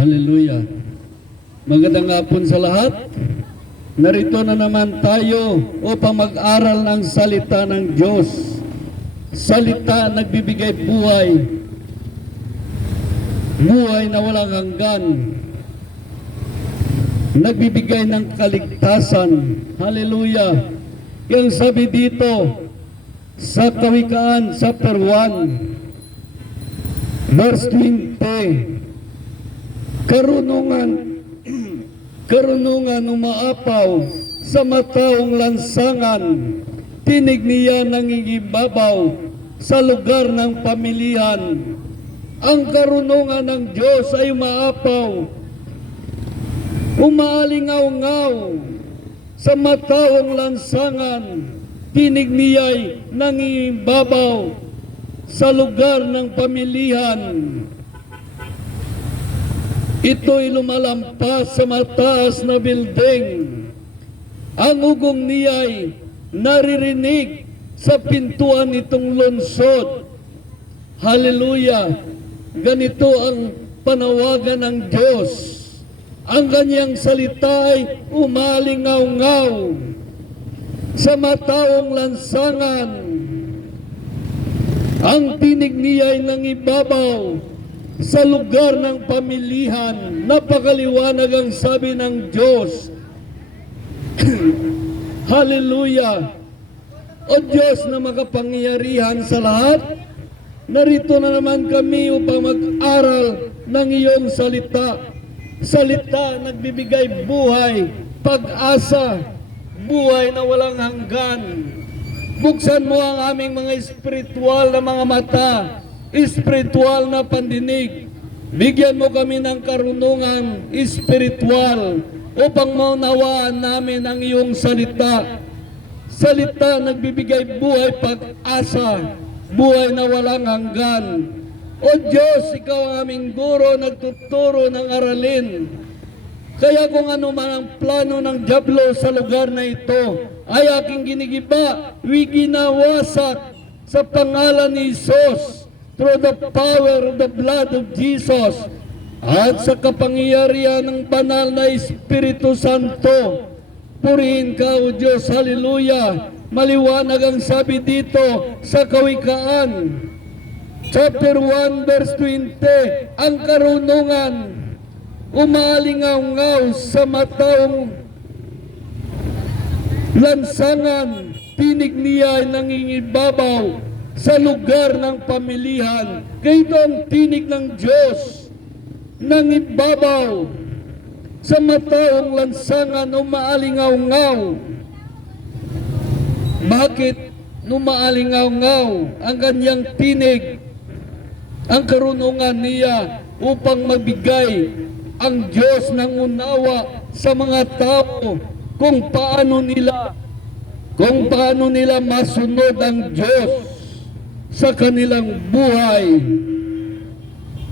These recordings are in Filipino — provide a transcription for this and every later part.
Hallelujah. Magandang hapon sa lahat. Narito na naman tayo upang mag-aral ng salita ng Diyos. Salita nagbibigay buhay. Buhay na walang hanggan. Nagbibigay ng kaligtasan. Hallelujah. Yung sabi dito sa Kawikaan chapter 1 verse 20, karunungan umaapaw sa mataong lansangan, tinig niya nangingibabaw sa lugar ng pamilihan. Ang karunungan ng Diyos ay umaapaw, umaalingaw-ngaw sa mataong lansangan, tinig niya'y nangingibabaw sa lugar ng pamilihan. Ito'y lumalampas sa mataas na building. Ang ugong niya'y naririnig sa pintuan nitong lungsod. Hallelujah! Ganito ang panawagan ng Diyos. Ang kanyang salita ay umalingaw-ngaw sa mataong lansangan. Ang tinig niya'y nangibabaw sa lugar ng pamilihan. Napakaliwanag ang sabi ng Diyos. Hallelujah! O Diyos na makapangyarihan sa lahat, narito na naman kami upang mag-aral ng iyong salita. Salita nagbibigay buhay, pag-asa, buhay na walang hanggan. Buksan mo ang aming mga espiritual na mga mata, espiritual na pandinig. Bigyan mo kami ng karunungan espiritual upang maunawaan namin ang iyong salita. Salita nagbibigay buhay, pag-asa, buhay na walang hanggan. O Diyos, ikaw ang aming guro, nagtuturo ng aralin. Kaya kung ano man ang plano ng dyablo sa lugar na ito ay aking ginigiba, wiginawasak sa pangalan ni Jesus, through the power of the blood of Jesus, at sa kapangyarihan ng banal na Espiritu Santo. Purihin ka, O Diyos. Hallelujah! Maliwanag ang sabi dito sa Kawikaan chapter 1 verse 20, ang karunungan umalingaw-ngaw sa mataong lansangan, tinig niya ay nangingibabaw sa lugar ng pamilihan. Ganito ang tinig ng Diyos, nangibabaw sa mataong lansangan, umaalingaw-ngaw. Bakit umaalingaw-ngaw ang kanyang tinig? Ang karunungan niya upang mabigay ang Diyos ng unawa sa mga tao kung paano nila masunod ang Diyos sa kanilang buhay.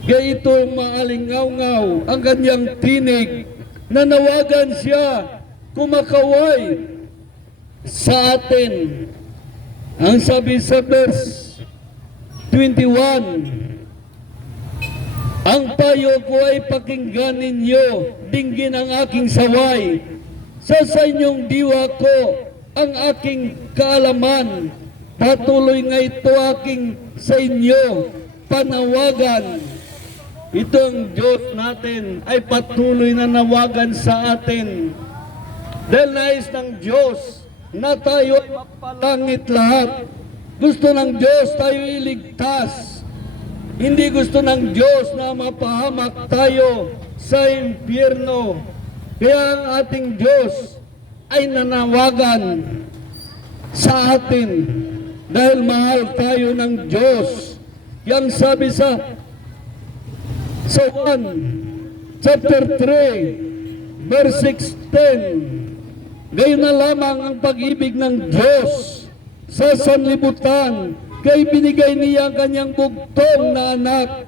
Kaya ito maalingaw-ngaw ang kanyang tinig, nanawagan siya, kumakaway sa atin. Ang sabi sa verse 21, ang payo ko ay pakinggan ninyo, dinggin ang aking saway. Sa inyong diwa ko ang aking kaalaman, patuloy nga ito aking sa inyo panawagan. Ito ang Diyos natin ay patuloy na nawagan sa atin. Dahil nais ng Diyos na tayo ay mapalangit lahat. Gusto ng Diyos tayo iligtas. Hindi gusto ng Diyos na mapahamak tayo sa impyerno. Kaya ang ating Diyos ay nanawagan sa atin dahil mahal tayo ng Diyos. Yang sabi sa 1 chapter 3 verse 16, gayon na lamang ang pag-ibig ng Diyos sa sanlibutan, kay binigay niya ang kanyang bugtong na anak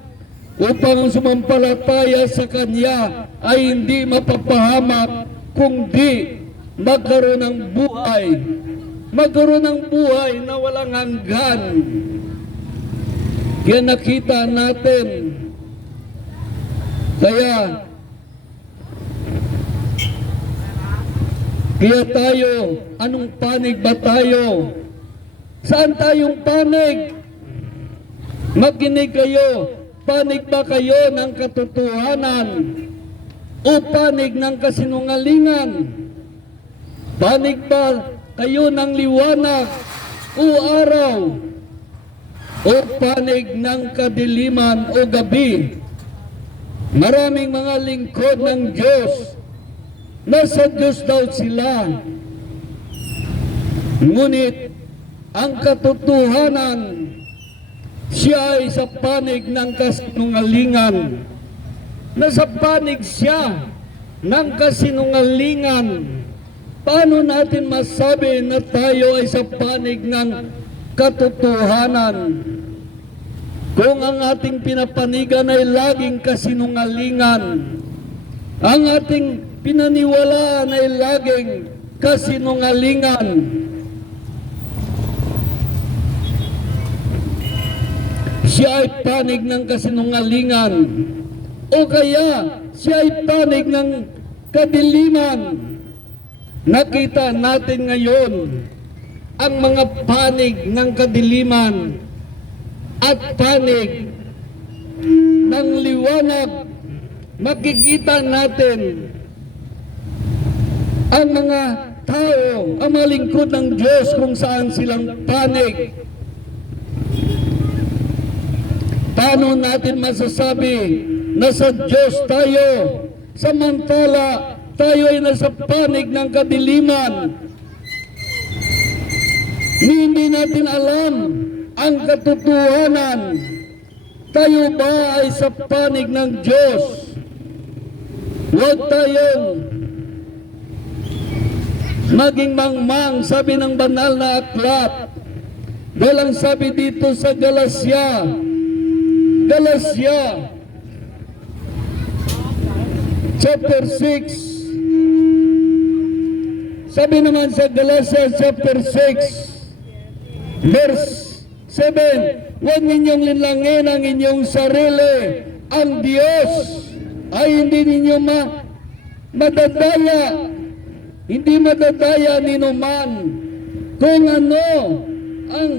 upang ang sumampalataya sa kanya ay hindi mapapahamak, kundi magkaroon ng buhay. Magkaroon ng buhay na walang hanggan. Kaya nakita natin, kaya Kaya tayo, anong panig ba tayo? Saan tayong panig? Makinig kayo, panig ba kayo ng katotohanan o panig ng kasinungalingan? Panig ba kayo ng liwanag o araw o panig ng kadiliman o gabi? Maraming mga lingkod ng Diyos, nasa Diyos daw sila. Ngunit ang katotohanan, siya ay sa panig ng kasinungalingan. Nasa panig siya ng kasinungalingan. Paano natin masabi na tayo ay sa panig ng katotohanan kung ang ating pinapanigan ay laging kasinungalingan? Ang ating pinaniwalaan ay laging kasinungalingan. Siya ay panig ng kasinungalingan o kaya siya ay panig ng kadiliman. Nakita natin ngayon ang mga panig ng kadiliman at panig ng liwanag. Makikita natin ang mga tao, ang mga lingkod ng Diyos kung saan silang panig. Paano natin masasabi na sa Diyos tayo, samantala tayo ay nasa panig ng kadiliman? Hindi natin alam ang katotohanan. Tayo ba ay sa panig ng Diyos? Huwag tayong maging mangmang, sabi ng banal na aklat. Dahil ang sabi dito sa Galacia chapter 6, sabi naman sa Galacia chapter 6 verse 7, huwag ninyong linlangin ang inyong sarili. Ang Diyos ay hindi ninyo madadaya, hindi madadaya ninuman. Kung ano ang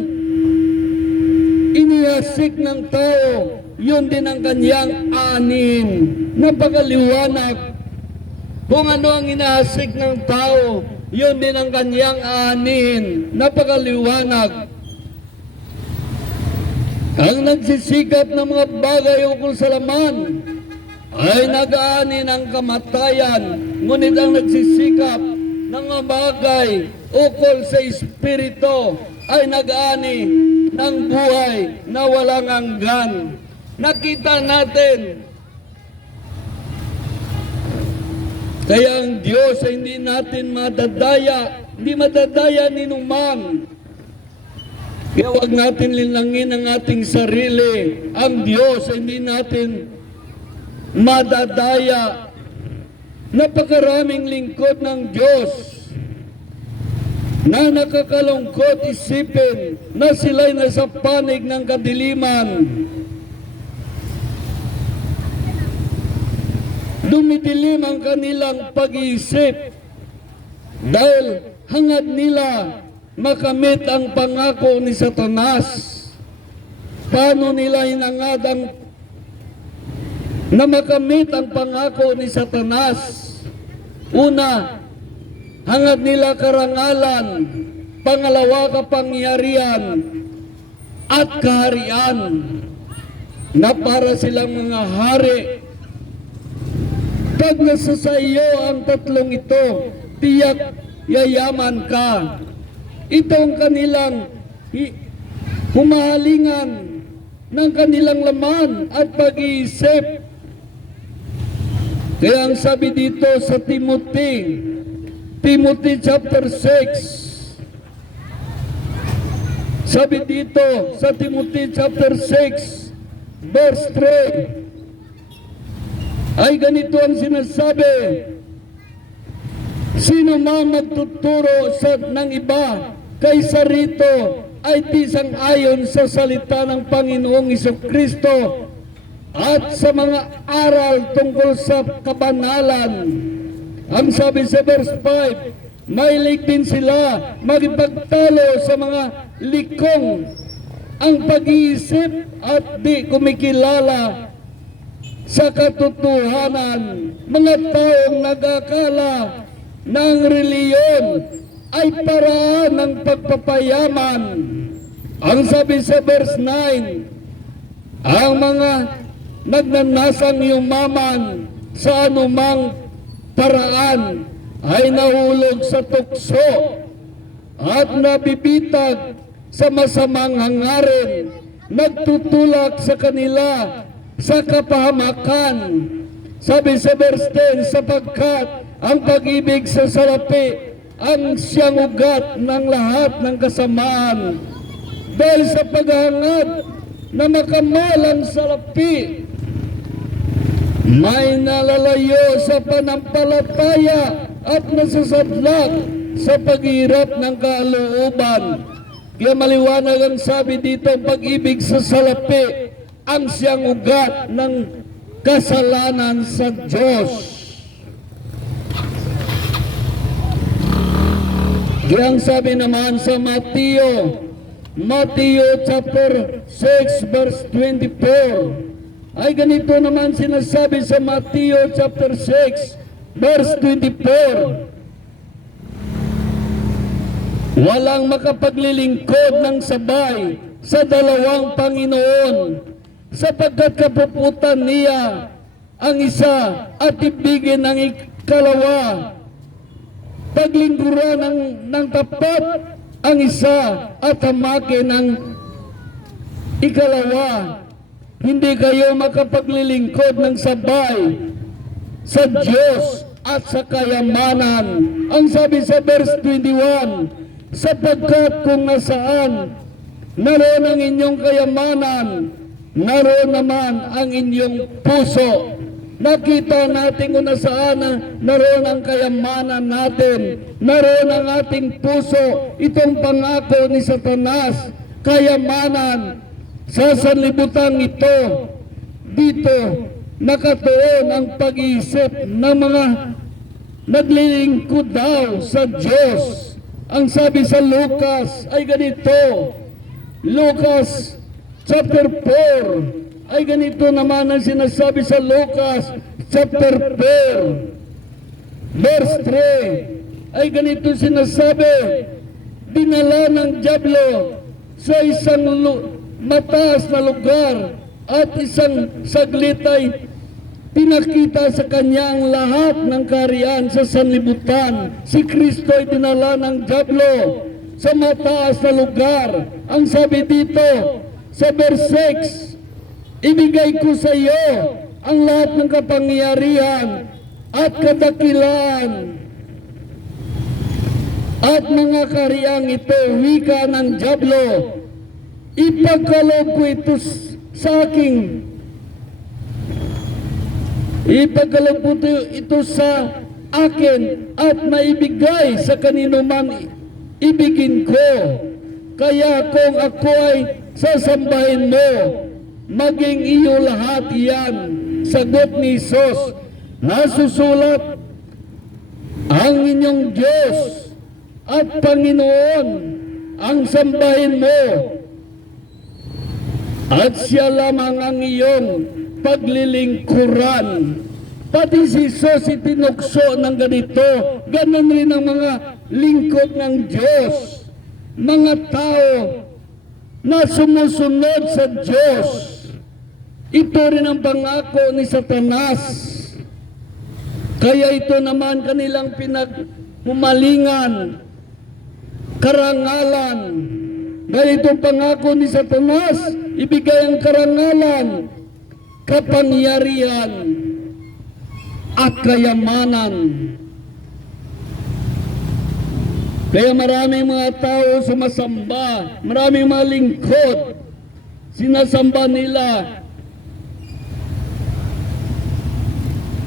inihasik ng tao, yun din ang kanyang anin. Napakaliwanag. Kung ano ang inahasik ng tao, yun din ang kanyang anin. Napakaliwanag. Ang nagsisikap ng mga bagay ukol sa laman ay nag-aani ng kamatayan. Ngunit ang nagsisikap ng mga bagay ukol sa Espiritu ay nag-aani ng buhay na walang hanggan. Nakita natin. Kaya ang Diyos ay hindi natin madadaya, hindi madadaya ni numan. Kaya huwag natin linlangin ang ating sarili. Ang Diyos ay hindi natin madadaya. Napakaraming lingkod ng Diyos na nakakalungkot isipin na sila'y nasa panig ng kadiliman. Dumidilim ang kanilang pag-iisip dahil hangad nila makamit ang pangako ni Satanas. Paano nila hinangad na makamit ang pangako ni Satanas? Una, hangad nila karangalan. Pangalawa, kapangyarihan at kaharian, na para silang mga hari. Pag nasa sa iyo ang tatlong ito, tiyak yayaman ka. Ito ang kanilang humahalingan ng kanilang laman at pag-iisip. Kaya ang sabi dito sa Timothy chapter 6, sabi dito sa Timothy chapter 6 verse 3, ay ganito ang sinasabi: sino man magtuturo ng iba kaysa rito ay tisang ayon sa salita ng Panginoong Jesucristo at sa mga aral tungkol sa kabanalan. Ang sabi sa verse 5, Mahilig din sila magpagtalo sa mga likong ang pag-iisip at di kumikilala sa katotohanan. Mga taong nag-akala na ang reliyon ay paraan ng pagpapayaman. Ang sabi sa verse 9, ang mga nagnanasang yumaman sa anumang paraan ay nahulog sa tukso at nabibitag sa masamang hangarin, nagtutulak sa kanila sa kapahamakan. Sabi sa verse 10, sapagkat ang pag-ibig sa salapi ang siyang ugat ng lahat ng kasamaan. Dahil sa paghahangad na makamalang salapi, may nalalayo sa panampalataya at nasasadlak sa paghirap ng kalooban. Kaya maliwanag ang sabi dito, pag-ibig sa salapi ang siyang ugat ng kasalanan sa Diyos. Kaya ang sabi naman sa Mateo chapter 6 verse 24, ay ganito naman sinasabi sa Mateo chapter 6 verse 24, walang makapaglilingkod ng sabay sa dalawang Panginoon, sapagkat kapuputan niya ang isa at ibigin ang ikalawa, paglingkuran ng tapat ang isa at hamakin ang ikalawa. Hindi kayo makapaglilingkod ng sabay sa Diyos at sa kayamanan. Ang sabi sa verse 21, sapagkat kung nasaan naroon ang inyong kayamanan, naroon naman ang inyong puso. Nakita natin kung nasaan naroon ang kayamanan natin, naroon ang ating puso. Itong pangako ni Satanas, kayamanan sa sanlibutan ito, dito nakatuon ang pag-iisip ng mga naglilingkod daw sa Diyos. Ang sabi sa Lucas ay ganito, Lucas chapter 4, ay ganito naman ang sinasabi sa Lucas chapter 4 verse 3, ay ganito sinasabi, dinala ng dyablo sa isang mataas na lugar at isang saglit ay pinakita sa kanya ang lahat ng kaharian sa sanlibutan. Si Kristo ay dinala ng dyablo sa mataas na lugar. Ang sabi dito sa verse 6, ibigay ko sa iyo ang lahat ng kapangyarihan at kadakilaan at mga kaharian ito, wika ng dyablo. Ipagkaloob ko ito sa aking, ipagkaloob ko ito sa akin at maibigay sa kanino man ibigin ko. Kaya kung ako ay sasambahin mo, maging iyo lahat yan. Sagot ni Jesus, nasusulat, ang inyong Diyos at Panginoon ang sambahin mo, at siya lamang ang iyong paglilingkuran. Pati si Jesus itinukso ng ganito. Ganon rin ang mga lingkod ng Diyos, mga tao na sumusunod sa Diyos. Ito rin ang pangako ni Satanas. Kaya ito naman kanilang pinaghumalingan, karangalan. Ganito pangako ni Satanas, ibigay ang karangalan, kapangyarihan, at kayamanan. Kaya maraming mga tao sumasamba, maraming mga lingkod, sinasamba nila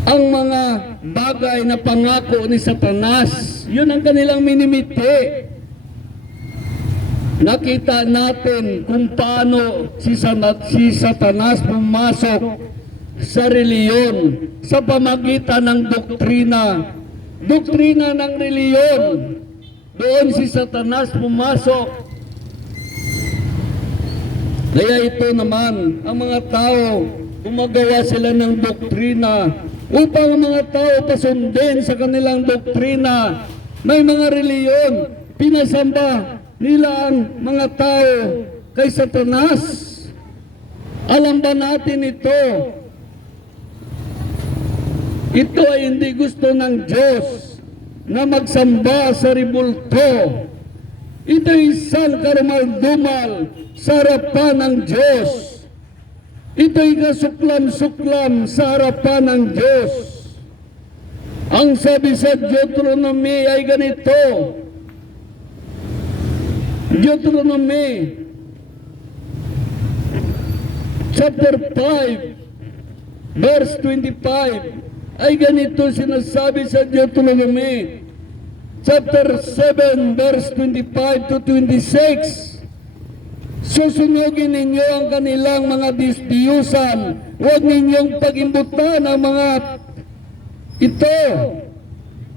ang mga bagay na pangako ni Satanas. Yun ang kanilang minimiti. Nakita natin kung paano si Satanas pumasok sa reliyon sa pamagitan ng doktrina doktrina ng reliyon. Doon si Satanas pumasok. Kaya ito naman, ang mga tao, gumagawa sila ng doktrina upang ang mga tao pasundin sa kanilang doktrina. May mga reliyon, pinasamba nila ang mga tao kay Satanas. Alam ba natin ito? Ito ay hindi gusto ng Diyos na magsamba sa ribulto. Ito ay isang karumal-dumal sa harapan ng Diyos. Ito ay kasuklam-suklam sa harapan ng Diyos. Ang sabi sa Deuteronomy ay ganito. Deuteronomy chapter 5 verse 25 ay ganito sinasabi sa Deuteronomy chapter 7 verse 25 to 26. Susunugin ninyo ang kanilang mga diyusan, huwag ninyong pag-imbutan ang mga ito,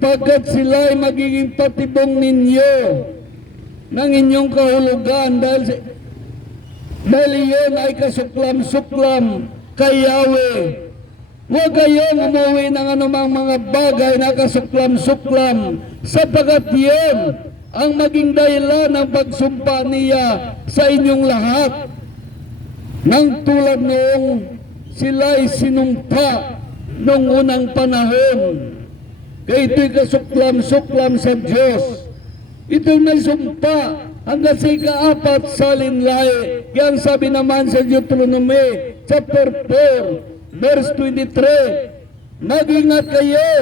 pagkat sila ay magiging patibong ninyo ng inyong kahulugan dahil iyon ay kasuklam-suklam kay Yahweh. Huwag kayong umuwi ng anumang mga bagay na kasuklam-suklam, sapagkat iyon ang maging dahilan ng pagsumpa niya sa inyong lahat. Nang tulad noong sila'y sinumpa noong unang panahon. Kaya ito'y kasuklam-suklam sa Diyos. Ito'y may sumpa hanggang sa ika-4 salinlahi. Kaya ang sabi naman sa Deuteronomy chapter 4 verse 23, mag-ingat kayo.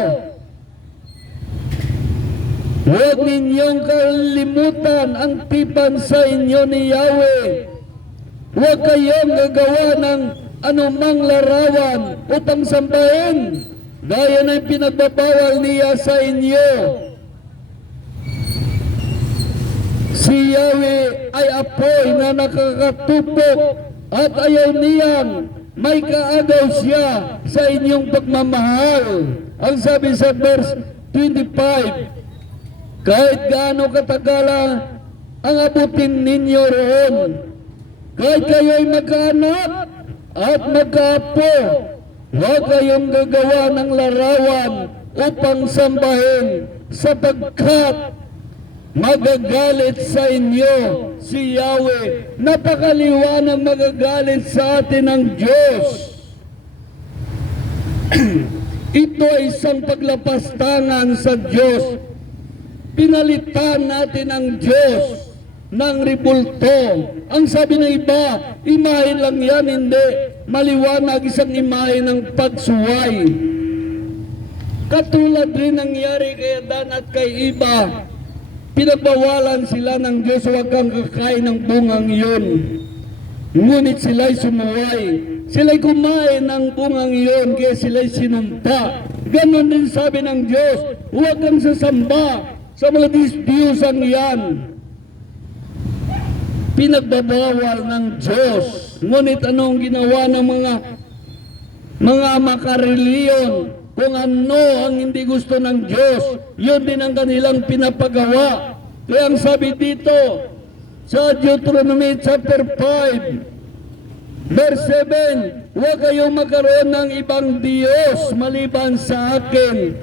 Huwag ninyong kalimutan ang tipan sa inyo ni Yahweh. Huwag kayong gagawa ng anumang larawan upang sambahin, gaya ng pinagbabawal niya sa inyo. Si Yahweh ay apoy na nakakatupok at ayaw niyang may kaagaw siya sa inyong pagmamahal. Ang sabi sa verse 25, kahit gaano katagal ang abutin ninyo roon, kahit kayo'y magkaanak at magkaapo, huwag kayong gagawa ng larawan upang sambahin, sapagkat magagalit sa inyo si Yahweh. Napakaliwanag magagalit sa atin ng Diyos. Ito ay isang paglapastangan sa Diyos. Pinalitan natin ang Diyos ng ribulto. Ang sabi ng iba, imahe lang yan, hindi. Maliwanag isang imahe ng pagsuway. Katulad rin nangyari kay Adan at kay Eva. Pinagbawalan sila ng Diyos, huwag kang kakain ng bungang iyon. Ngunit sila'y sumuway. Sila'y kumain ng bungang iyon, kaya sila'y sinumpa. Ganon din sabi ng Diyos, huwag kang sasamba sa mga diyusan yan. Pinagbabawal ng Diyos. Ngunit anong ginawa ng mga makareliyon? Kung ano ang hindi gusto ng Diyos, yun din ang kanilang pinapagawa. Kaya ang sabi dito sa Deuteronomy chapter 5 verse 7, huwag kayong magkaroon ng ibang Diyos maliban sa akin.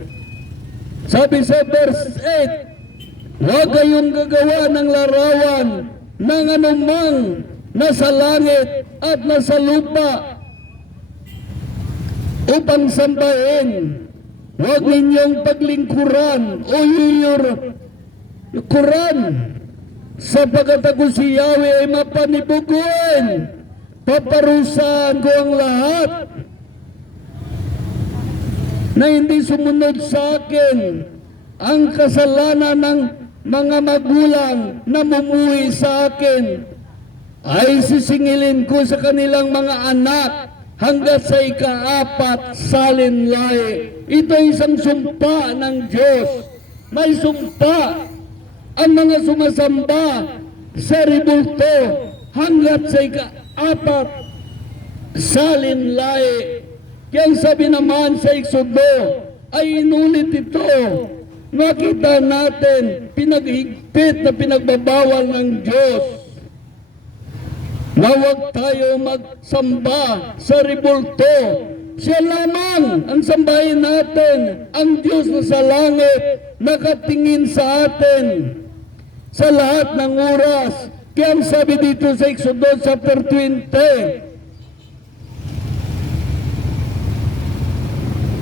Sabi sa verse 8, huwag kayong gagawa ng larawan ng anumang nasa langit at nasa lupa upang sambahin. Huwag ninyong paglingkuran o yuyukuran, sapagkat ako si Yahweh ay mapanibuguin. Paparusahan ko ang lahat na hindi sumunod sa akin. Ang kasalanan ng mga magulang na mumuhi sa akin ay sisingilin ko sa kanilang mga anak hanggang sa ika-4 salinlahi. Ito ay isang sumpa ng Diyos. May sumpa ang mga sumasamba sa ribulto hanggang sa ika-4 salinlahi. Kaya sabi naman sa Exodo ay inulit ito nakita natin pinaghigpit na pinagbabawal ng Diyos na huwag tayo magsamba sa rebulto. Siya lamang ang sambahin natin, ang Diyos na sa langit, nakatingin sa atin sa lahat ng oras. Kaya ang sabi dito sa Exodus chapter 20,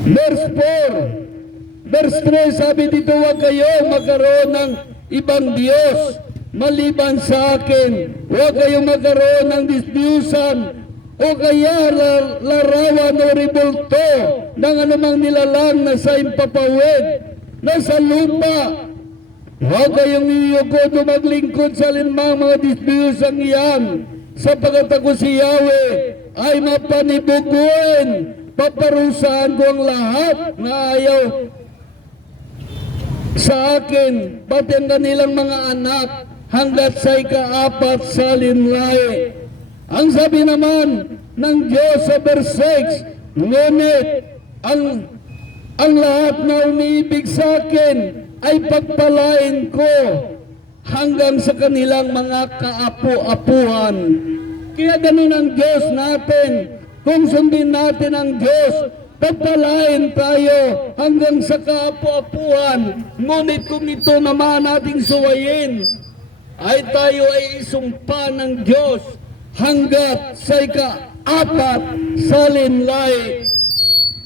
verse 4, verse 3, sabi dito, huwag kayo magkaroon ng ibang Diyos maliban sa akin. Huwag kayong magkaroon ng dispyusan o kaya larawan o rebulto ng anumang nilalang na sa impapawid na sa lupa. Huwag kayong iyukod o maglingkod sa alinmang mga dispyusang iyan, sapagat ako si Yahweh ay mapanibuguin. Paparusahan ko ang lahat na ayaw sa akin, pati ang kanilang mga anak, hanggat sa ika-4 sa linlahi. Ang sabi naman ng Diyos sa verse 6, ngunit ang lahat na umiibig sa akin ay pagpalain ko hanggang sa kanilang mga kaapu-apuhan. Kaya ganun ang Diyos natin. Kung sundin natin ang Diyos, pagpalain tayo hanggang sa kaapu-apuhan. Ngunit kung ito naman ating suwayin, ay tayo ay isumpa ng Diyos hanggat sa ika-4 sa linlahi.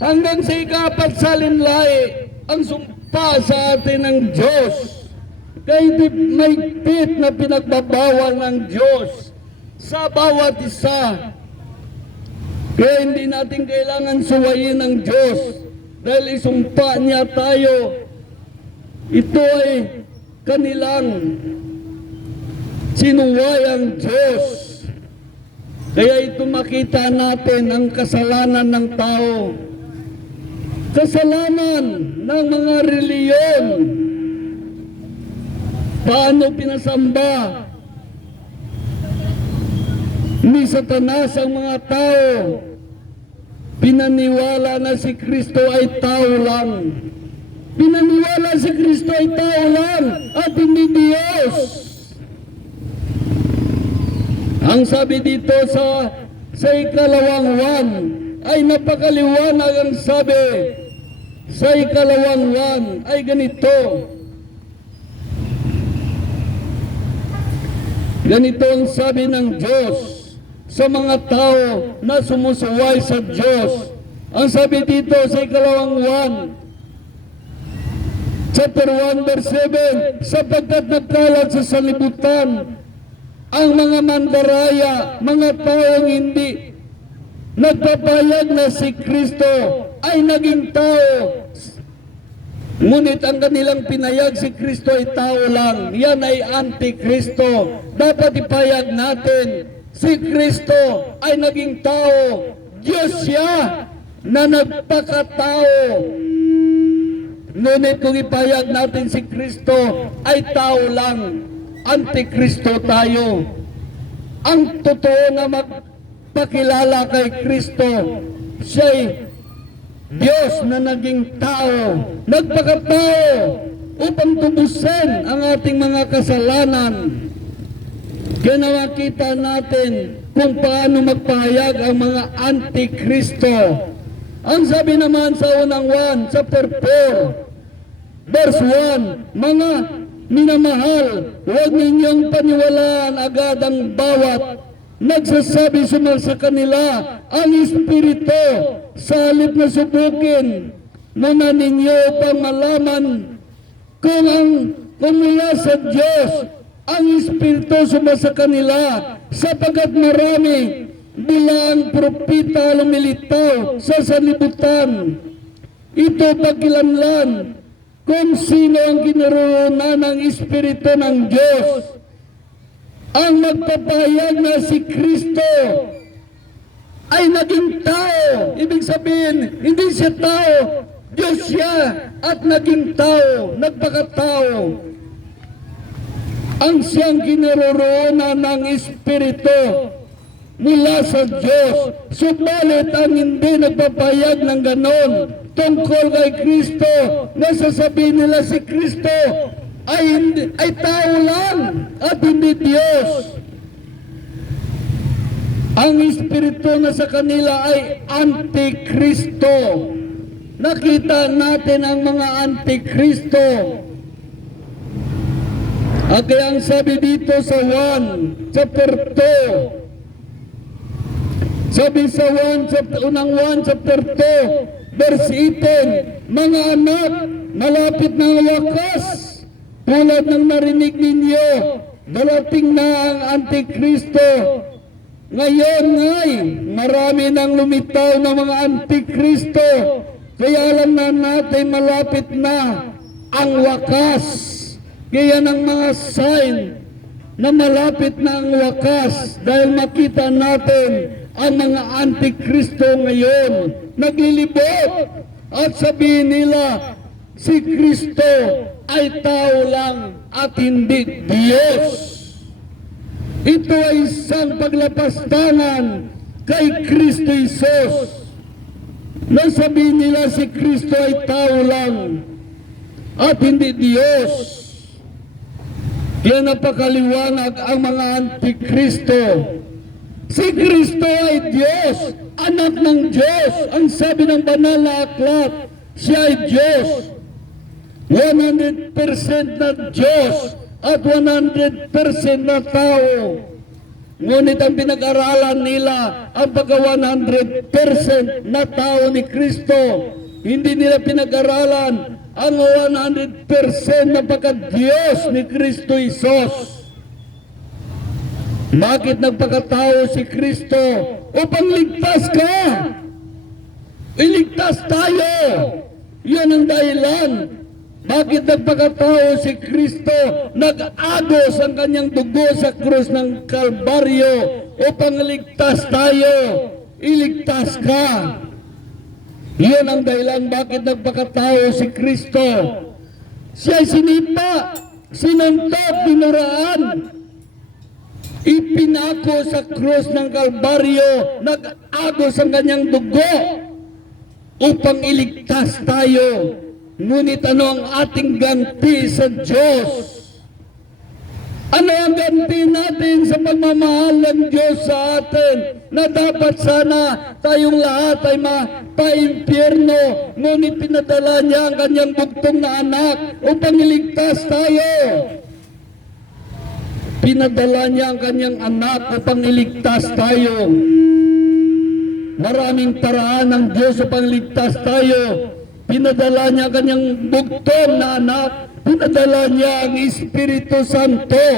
Hanggang sa ika-4 sa linlahi, ang sumpa sa atin ng Diyos. Kaya may pit na pinagbabawal ng Diyos sa bawat isa. Kaya hindi natin kailangan suwayin ng Diyos dahil isumpa niya tayo. Ito ay kanilang sinuwayang Diyos. Kaya ito makita natin ang kasalanan ng tao. Kasalanan ng mga reliyon. Paano pinasamba ni Satanas ang mga tao? Pinaniwala na si Kristo ay tao lang. Pinaniwala si Kristo ay tao lang at hindi Diyos. Ang sabi dito sa ikalawang 1 ay napakaliwanag. Ang sabi sa ikalawang 1 ay ganito. Ganito ang sabi ng Diyos sa mga tao na sumusuway sa Diyos. Ang sabi dito sa ikalawang 1, chapter 1 verse 7, sapagkat nagkalat sa salibutan ang mga mandaraya, mga taong hindi nagpapayag na si Kristo ay naging tao. Ngunit ang kanilang pinayag si Kristo ay tao lang. Yan ay anti-Kristo. Dapat ipayag natin, si Kristo ay naging tao. Diyos siya na nagpakatao. Ngunit kung ipayag natin si Kristo ay tao lang, anti-Kristo tayo. Ang totoo na magpakilala kay Kristo, siya'y Diyos na naging tao, nagpakatao upang tubusin ang ating mga kasalanan. Kaya nakita natin kung paano magpahayag ang mga anti-Kristo. Ang sabi naman sa unang 1, chapter 4, verse 1, mga minamahal, huwag ninyong paniwalaan agad ang bawat nagsasabi sa kanila ang Espiritu, sa halip na subukin naman ninyo upang malaman kung mula sa Diyos ang Espiritu sa kanila, sapagat marami bilang propita lumilitaw sa sanlibutan. Ito pagkilanlan kung sino ang kinaroonan ng Espiritu ng Diyos. Ang magpapahayag na si Kristo ay naging tao. Ibig sabihin, hindi siya tao, Diyos siya at naging tao, nagpakatao. Ang siyang kinaroroonan ng Espiritu mula sa Diyos. Subalit ang hindi nagpapahayag ng ganon tungkol kay Kristo, nasasabihin nila si Kristo ay tao lang at hindi Diyos. Ang espiritu na sa kanila ay Antikristo. Nakita natin ang mga Antikristo. At kaya ang sabi dito sa 1 chapter 2, sabi sa 1 chapter 2 verse 18, mga anak, malapit na ang wakas, tulad ng narinig ninyo, darating na ang Antikristo. Ngayon ngay, marami nang lumitaw ng mga Antikristo, kaya alam na natin malapit na ang wakas. Kaya ng mga sign na malapit na ang wakas dahil makita natin ang mga Antikristo ngayon naglilibot at sabihin nila si Kristo ay tao lang at hindi Diyos. Ito ay isang paglapastangan kay Kristo Jesus. Nasabihin nila si Kristo ay tao lang at hindi Diyos. Kaya napakaliwanag ang mga Antikristo. Si Kristo ay Diyos, anak ng Diyos. Ang sabi ng banal na aklat, siya ay Diyos. 100% na Diyos at 100% na tao. Ngunit ang pinag-aralan nila ang pagka 100% na tao ni Kristo. Hindi nila pinag-aralan ang 100% na pagka-Diyos ni Kristo Jesus. Bakit nagpakatao si Kristo? Upang ligtas ka. Iligtas tayo. Yan ang dahilan. Bakit nagpakatao si Kristo? Nag-agos ang kanyang dugo sa krus ng Kalbaryo upang iligtas tayo. Iligtas ka. Yan ang dahilan bakit nagpakatao si Kristo. Siya'y sinipa, sinuntok, dinuraan, ipinako sa krus ng Kalbaryo, nag-agos ang kanyang dugo upang iligtas tayo. Ngunit ano ang ating ganti sa Diyos? Ano ang ganti natin sa pagmamahal ng Diyos sa atin na dapat sana tayong lahat ay mapa-impyerno, ngunit pinadala niya ang kanyang bugtong na anak upang iligtas tayo. Pinadala niya ang kanyang anak upang iligtas tayo. Maraming paraan ng Diyos upang iligtas tayo. Pinadala niya ang kanyang bugtong na anak. Pinadala niya ang Espiritu Santo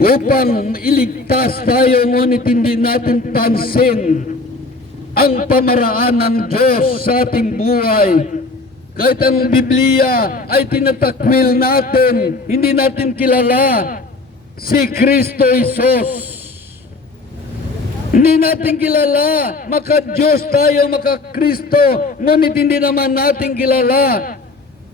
upang iligtas tayo, ngunit hindi natin pansin ang pamaraan ng Diyos sa ating buhay. Kahit ang Biblia ay tinatakwil natin, hindi natin kilala si Kristo Jesus. Hindi natin kilala, maka-Diyos tayo, maka-Kristo, ngunit hindi naman natin kilala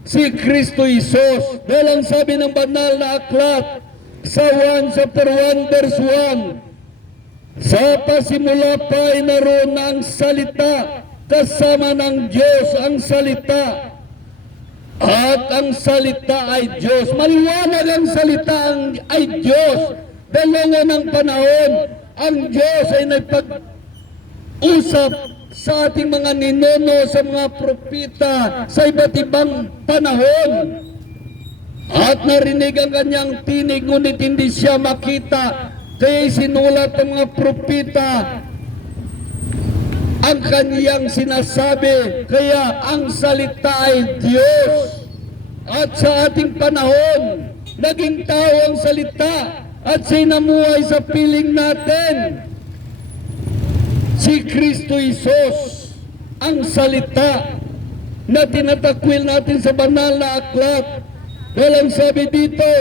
si Kristo Jesus. Dahil ang sabi ng banal na aklat sa 1 chapter 1 verse 1, sa pasimula pa ay naroon na ang salita, kasama ng Diyos ang salita, at ang salita ay Diyos. Maliwanag ang salita ay Diyos. Dalawa ng panahon, ang Diyos ay nagpag-usap sa ating mga ninuno, sa mga propeta, sa iba't ibang panahon. At narinig ang kanyang tinig, ngunit hindi siya makita. Kaya sinulat ng mga propeta ang kanyang sinasabi. Kaya ang salita ay Diyos. At sa ating panahon, naging tao ang salita at sinamuhay sa piling natin. Si Kristo Jesus, ang salita na tinatakwil natin sa banal na aklat. Dahil ang sabi dito,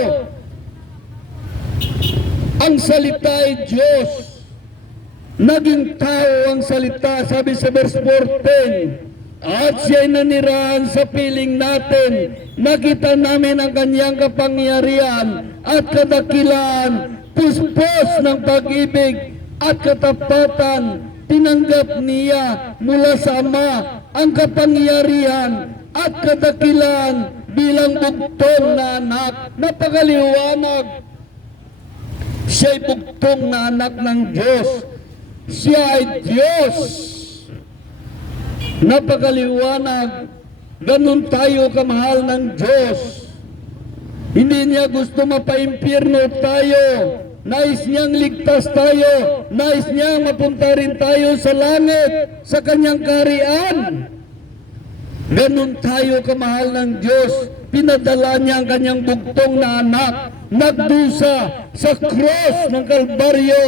ang salita ay Diyos. Naging tao ang salita, sabi sa verse 14. At siya'y nanirahan sa piling natin. Nakita namin ang kanyang kapangyarihan at kadakilaan, puspos ng pag-ibig at katapatan. Tinanggap niya mula sa Ama ang kapangyarihan at kadakilan bilang bugtong na anak. Napakaliwanag. Siya'y bugtong na anak ng Diyos. Siya ay Diyos. Napakaliwanag. Ganun tayo kamahal ng Diyos. Hindi niya gusto mapaimpyerno tayo. Nais niyang ligtas tayo. Nais niyang mapunta rin tayo sa langit, sa kanyang kaharian. Ganun tayo kamahal ng Diyos. Pinadala niya ang kanyang bugtong na anak. Nagdusa sa cross ng Kalbaryo.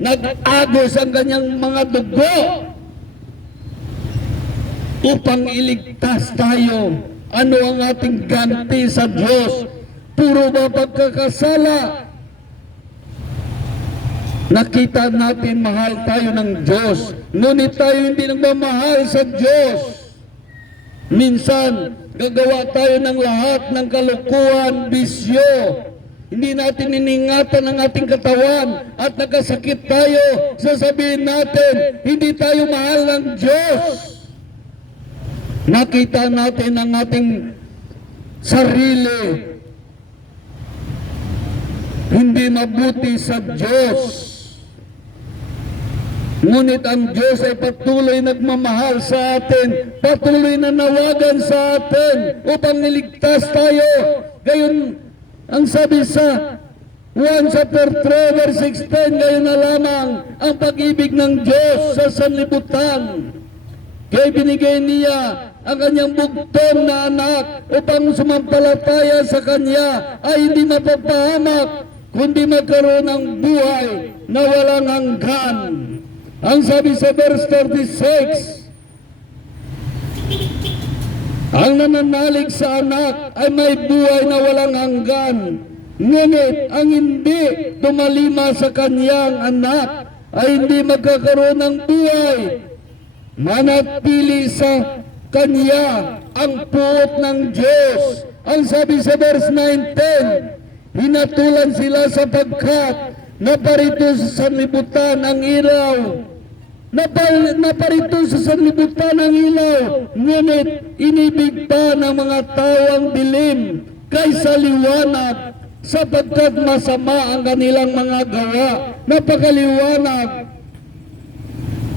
Nag-agos ang kanyang mga dugo upang iligtas tayo. Ano ang ating ganti sa Diyos? Puro ba pagkakasala? Nakita natin mahal tayo ng Diyos, ngunit tayo hindi nagmamahal sa Diyos. Minsan, gagawa tayo ng lahat ng kalukuhan, bisyo. Hindi natin iningatan ang ating katawan at nagkasakit tayo. Sasabihin natin, hindi tayo mahal ng Diyos. Nakita natin ang ating sarili hindi mabuti sa Diyos. Ngunit ang Diyos ay patuloy nagmamahal sa atin, patuloy na nawagan sa atin upang niligtas tayo. Gayon ang sabi sa 1 chapter 3 verse 16, gayon na lamang ang pag-ibig ng Diyos sa sanlibutan. Kaya binigay niya ang kanyang bugtong na anak upang sumampalataya sa kanya ay hindi mapapahamak, kundi magkaroon ng buhay na walang hanggan. Ang sabi sa verse 36, ang nananalig sa anak ay may buhay na walang hanggan. Ngunit ang hindi tumalima sa kanyang anak ay hindi magkakaroon ng buhay. Manatili sa kanya ang puot ng Diyos. Ang sabi sa verse 19, hinatulan sila sapagkat naparito sa sanlibutan ang ilaw. Naparito sa sanlibutan ang ilaw, ngunit inibig pa ng mga tao ang dilim kaysa liwanag, sapagkat masama ang kanilang mga gawa. Napakaliwanag.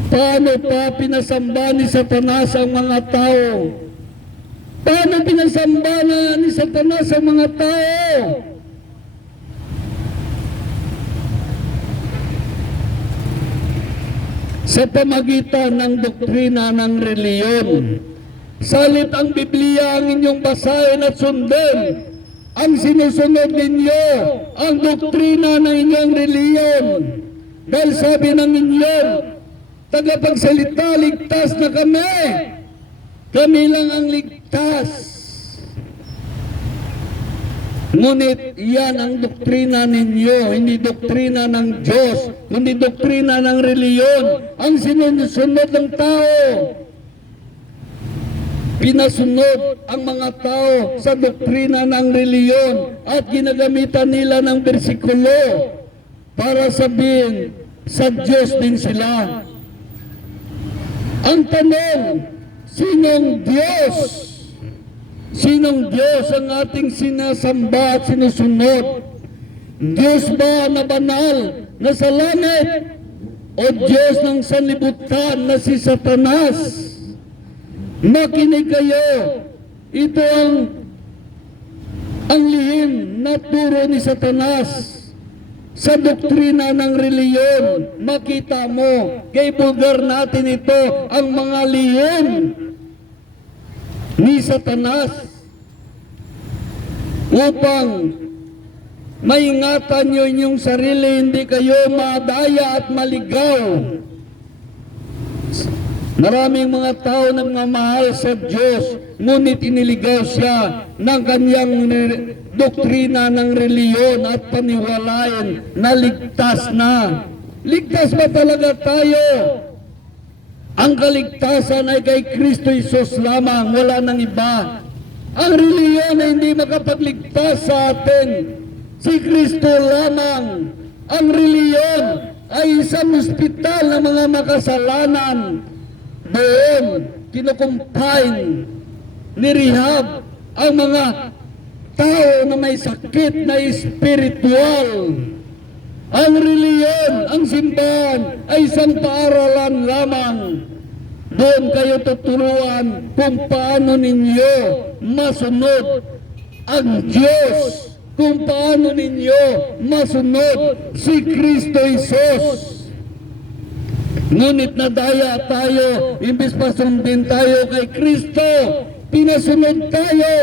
Paano pa pinasamba ni Satanas ang mga tao? Paano pinasamba ni Satanas ang mga tao? Sa pamagitan ng doktrina ng reliyon. Salit ang Biblia ang inyong basahin at sundin. Ang sinusunod ninyo, ang doktrina ng inyong reliyon. Dahil sabi ng inyong tagapagsalita, ligtas na kami. Kami lang ang ligtas. Ngunit yan ang doktrina ninyo, hindi doktrina ng Diyos, kundi doktrina ng reliyon. Ang sinusunod ng tao. Pinasunod ang mga tao sa doktrina ng reliyon at ginagamitan nila ng bersikulo para sabihin sa Diyos din sila. Ang tanong, sinong Diyos? Sinong Diyos ang ating sinasamba at sinusunod? Diyos ba na banal na sa langit? O Diyos ng sanlibutan na si Satanas? Makinig kayo. Ito ang lihim na turo ni Satanas. Sa doktrina ng reliyon, makita mo, kay bulgar natin ito, ang mga lihim ni Satanas upang maingatan nyo inyong sarili, hindi kayo madaya at maligaw. Maraming mga tao nagmamahal sa Diyos, ngunit iniligaw siya ng kanyang doktrina ng reliyon at paniwalayan na ligtas na. Ligtas ba talaga tayo? Ang kaligtasan ay kay Kristo Jesus lamang, wala nang iba. Ang reliyon ay hindi makapagligtas sa atin. Si Kristo lamang. Ang reliyon ay isang ospital ng mga makasalanan. Doon kinukumpine ni Rehab ang mga tao na may sakit na espiritual. Ang reliyon, ang simbahan ay isang paaralan lamang. Doon kayo tuturuan kung paano ninyo masunod ang Diyos, kung paano ninyo masunod si Kristo Jesus. Ngunit nadaya tayo, imbis pa sundin tayo kay Kristo, pinasunod tayo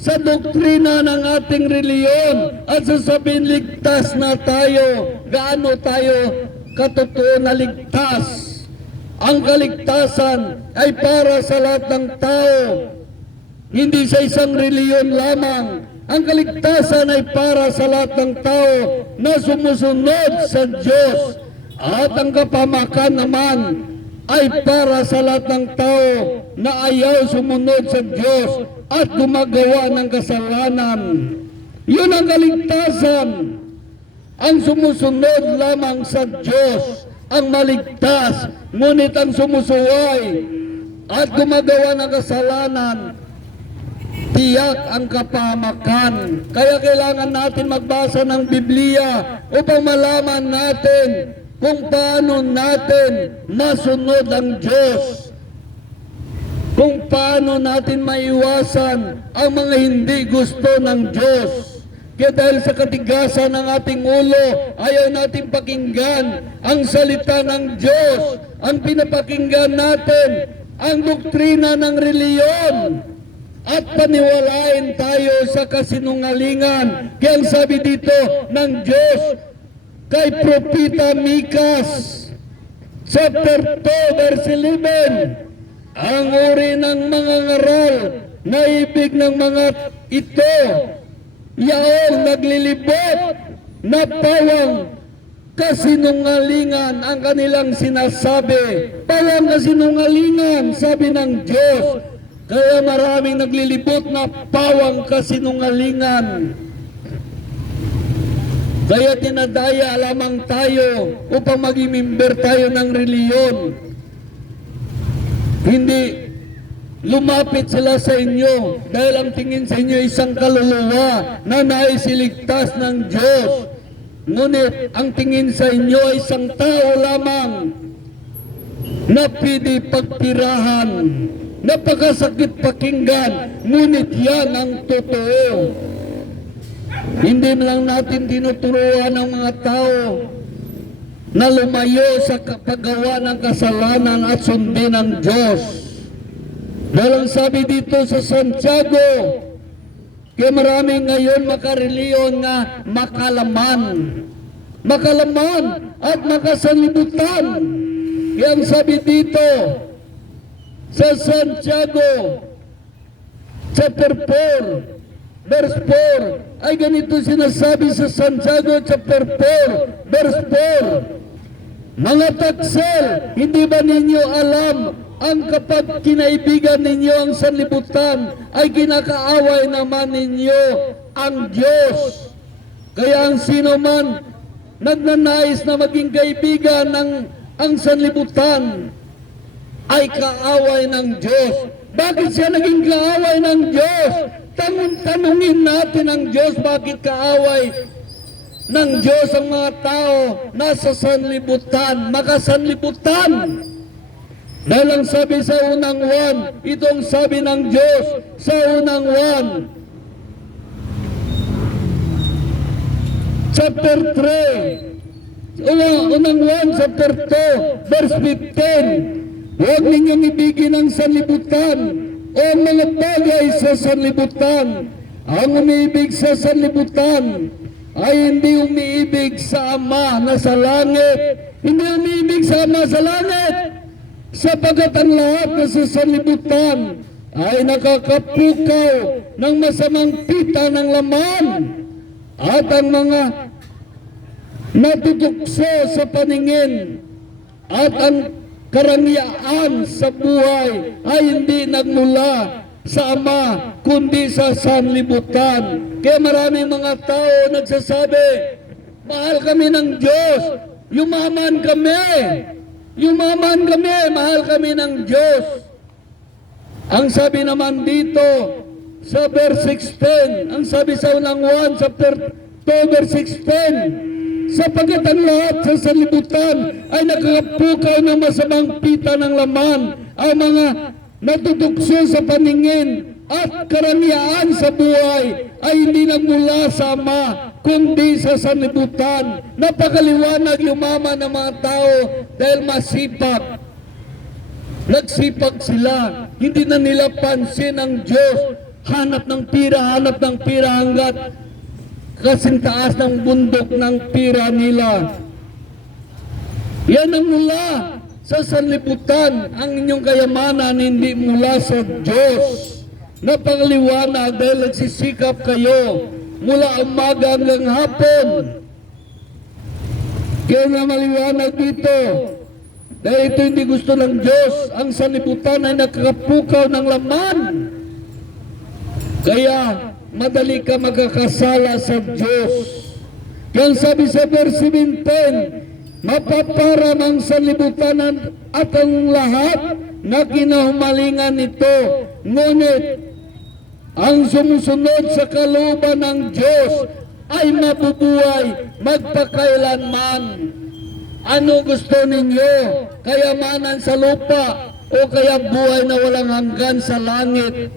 sa doktrina ng ating reliyon at sasabihin ligtas na tayo. Gaano tayo katotoo na ligtas? Ang kaligtasan ay para sa lahat ng tao, hindi sa isang reliyon lamang. Ang kaligtasan ay para sa lahat ng tao na sumusunod sa Diyos. At ang kapamakan naman ay para sa lahat ng tao na ayaw sumunod sa Diyos at gumagawa ng kasalanan. Yun ang kaligtasan. Ang sumusunod lamang sa Diyos ang maligtas, ngunit ang sumusuway at gumagawa ng kasalanan, tiyak ang kapamakan. Kaya kailangan natin magbasa ng Biblia upang malaman natin kung paano natin masunod ang Diyos. Kung paano natin maiwasan ang mga hindi gusto ng Diyos. Kaya dahil sa katigasan ng ating ulo, ayaw natin pakinggan ang salita ng Diyos. Ang pinapakinggan natin, ang doktrina ng reliyon. At paniwalain tayo sa kasinungalingan. Kaya ang sabi dito ng Diyos kay Propeta Mikas, chapter 2, verse 11, ang uri ng mga ngaral na ibig ng mga ito, yaong naglilibot na pawang kasinungalingan ang kanilang sinasabi. Pawang kasinungalingan, sabi ng Diyos. Kaya maraming naglilibot na pawang kasinungalingan. Kaya tinadaya lamang tayo upang maging member tayo ng reliyon. Hindi lumapit sila sa inyo dahil ang tingin sa inyo isang kaluluwa na naisiligtas ng Diyos. Ngunit ang tingin sa inyo ay isang tao lamang na pwede pagtirahan. Napakasakit pakinggan, ngunit yan ang totoo. Hindi lang natin tinuturuan ng mga tao na lumayo sa paggawa ng kasalanan at sundin ng Diyos. Dahil ang sabi dito sa Santiago, kaya marami ngayon makareliyon na makalaman. Makalaman at makasanlibutan. Kaya ang sabi dito sa Santiago, chapter 4, verse 4, ay ganito sinasabi sa Santiago chapter 4, verse 4, mga taksel, hindi ba ninyo alam ang kapag kinaibigan ninyo ang sanlibutan ay kinakaaway naman ninyo ang Diyos? Kaya ang sino man nagnanais na maging kaibigan ng ang sanlibutan ay kaaway ng Diyos. Bakit siya naging kaaway ng Diyos? Tanungin natin ang Diyos, bakit kaaway ng Diyos ang mga tao nasa sanlibutan, makasanlibutan? Dahil ang sabi sa unang 1, itong sabi ng Diyos sa unang 1, chapter 3, unang 1, chapter 2, verse 15, huwag ninyong ibigin ang sanlibutan o mga bagay sa sanlibutan. Ang umiibig sa sanlibutan ay hindi umiibig sa Ama na sa langit. Hindi umiibig sa Ama sa langit, sapagkat ang lahat na sa sanlibutan ay nakakapukaw ng masamang pita ng laman at ang mga natutukso sa paningin at ang karangyaan sa buhay ay hindi nagmula sa Ama kundi sa sanlibutan. Kaya maraming mga tao nagsasabi, mahal kami ng Diyos, yumaman kami, mahal kami ng Diyos. Ang sabi naman dito sa verse 16, ang sabi sa unang 1 chapter 2 verse 16, sapagkat ang lahat sa sanlibutan ay nakakapukaw ng masamang pita ng laman, ang mga natutukso sa paningin at karangyaan sa buhay ay hindi nagmula sa Ama, kundi sa sanlibutan. Napakaliwanag yumaman ng mga tao dahil masipag. Nagsipag sila, hindi na nila pansin ang Diyos. Hanap ng pira hanggat kasintaas ng bundok ng pira nila. Yan ang mula sa sanlibutan. Ang inyong kayamanan hindi mula sa Diyos. Napakaliwanag dahil nagsisikap kayo mula umaga hanggang hapon. Kaya nga maliwanag dito, dahil ito hindi gusto ng Diyos, ang sanlibutan ay nakakapukaw ng laman. Kaya madali ka magkakasala sa Diyos. Kaya sabi sa verse 17, mapaparam ang sanlibutan at ang lahat na kinahumalingan nito. Ngunit ang sumusunod sa kalooban ng Diyos ay mabubuhay magpakailanman. Ano gusto ninyo? Kayamanan sa lupa o kaya buhay na walang hanggan sa langit?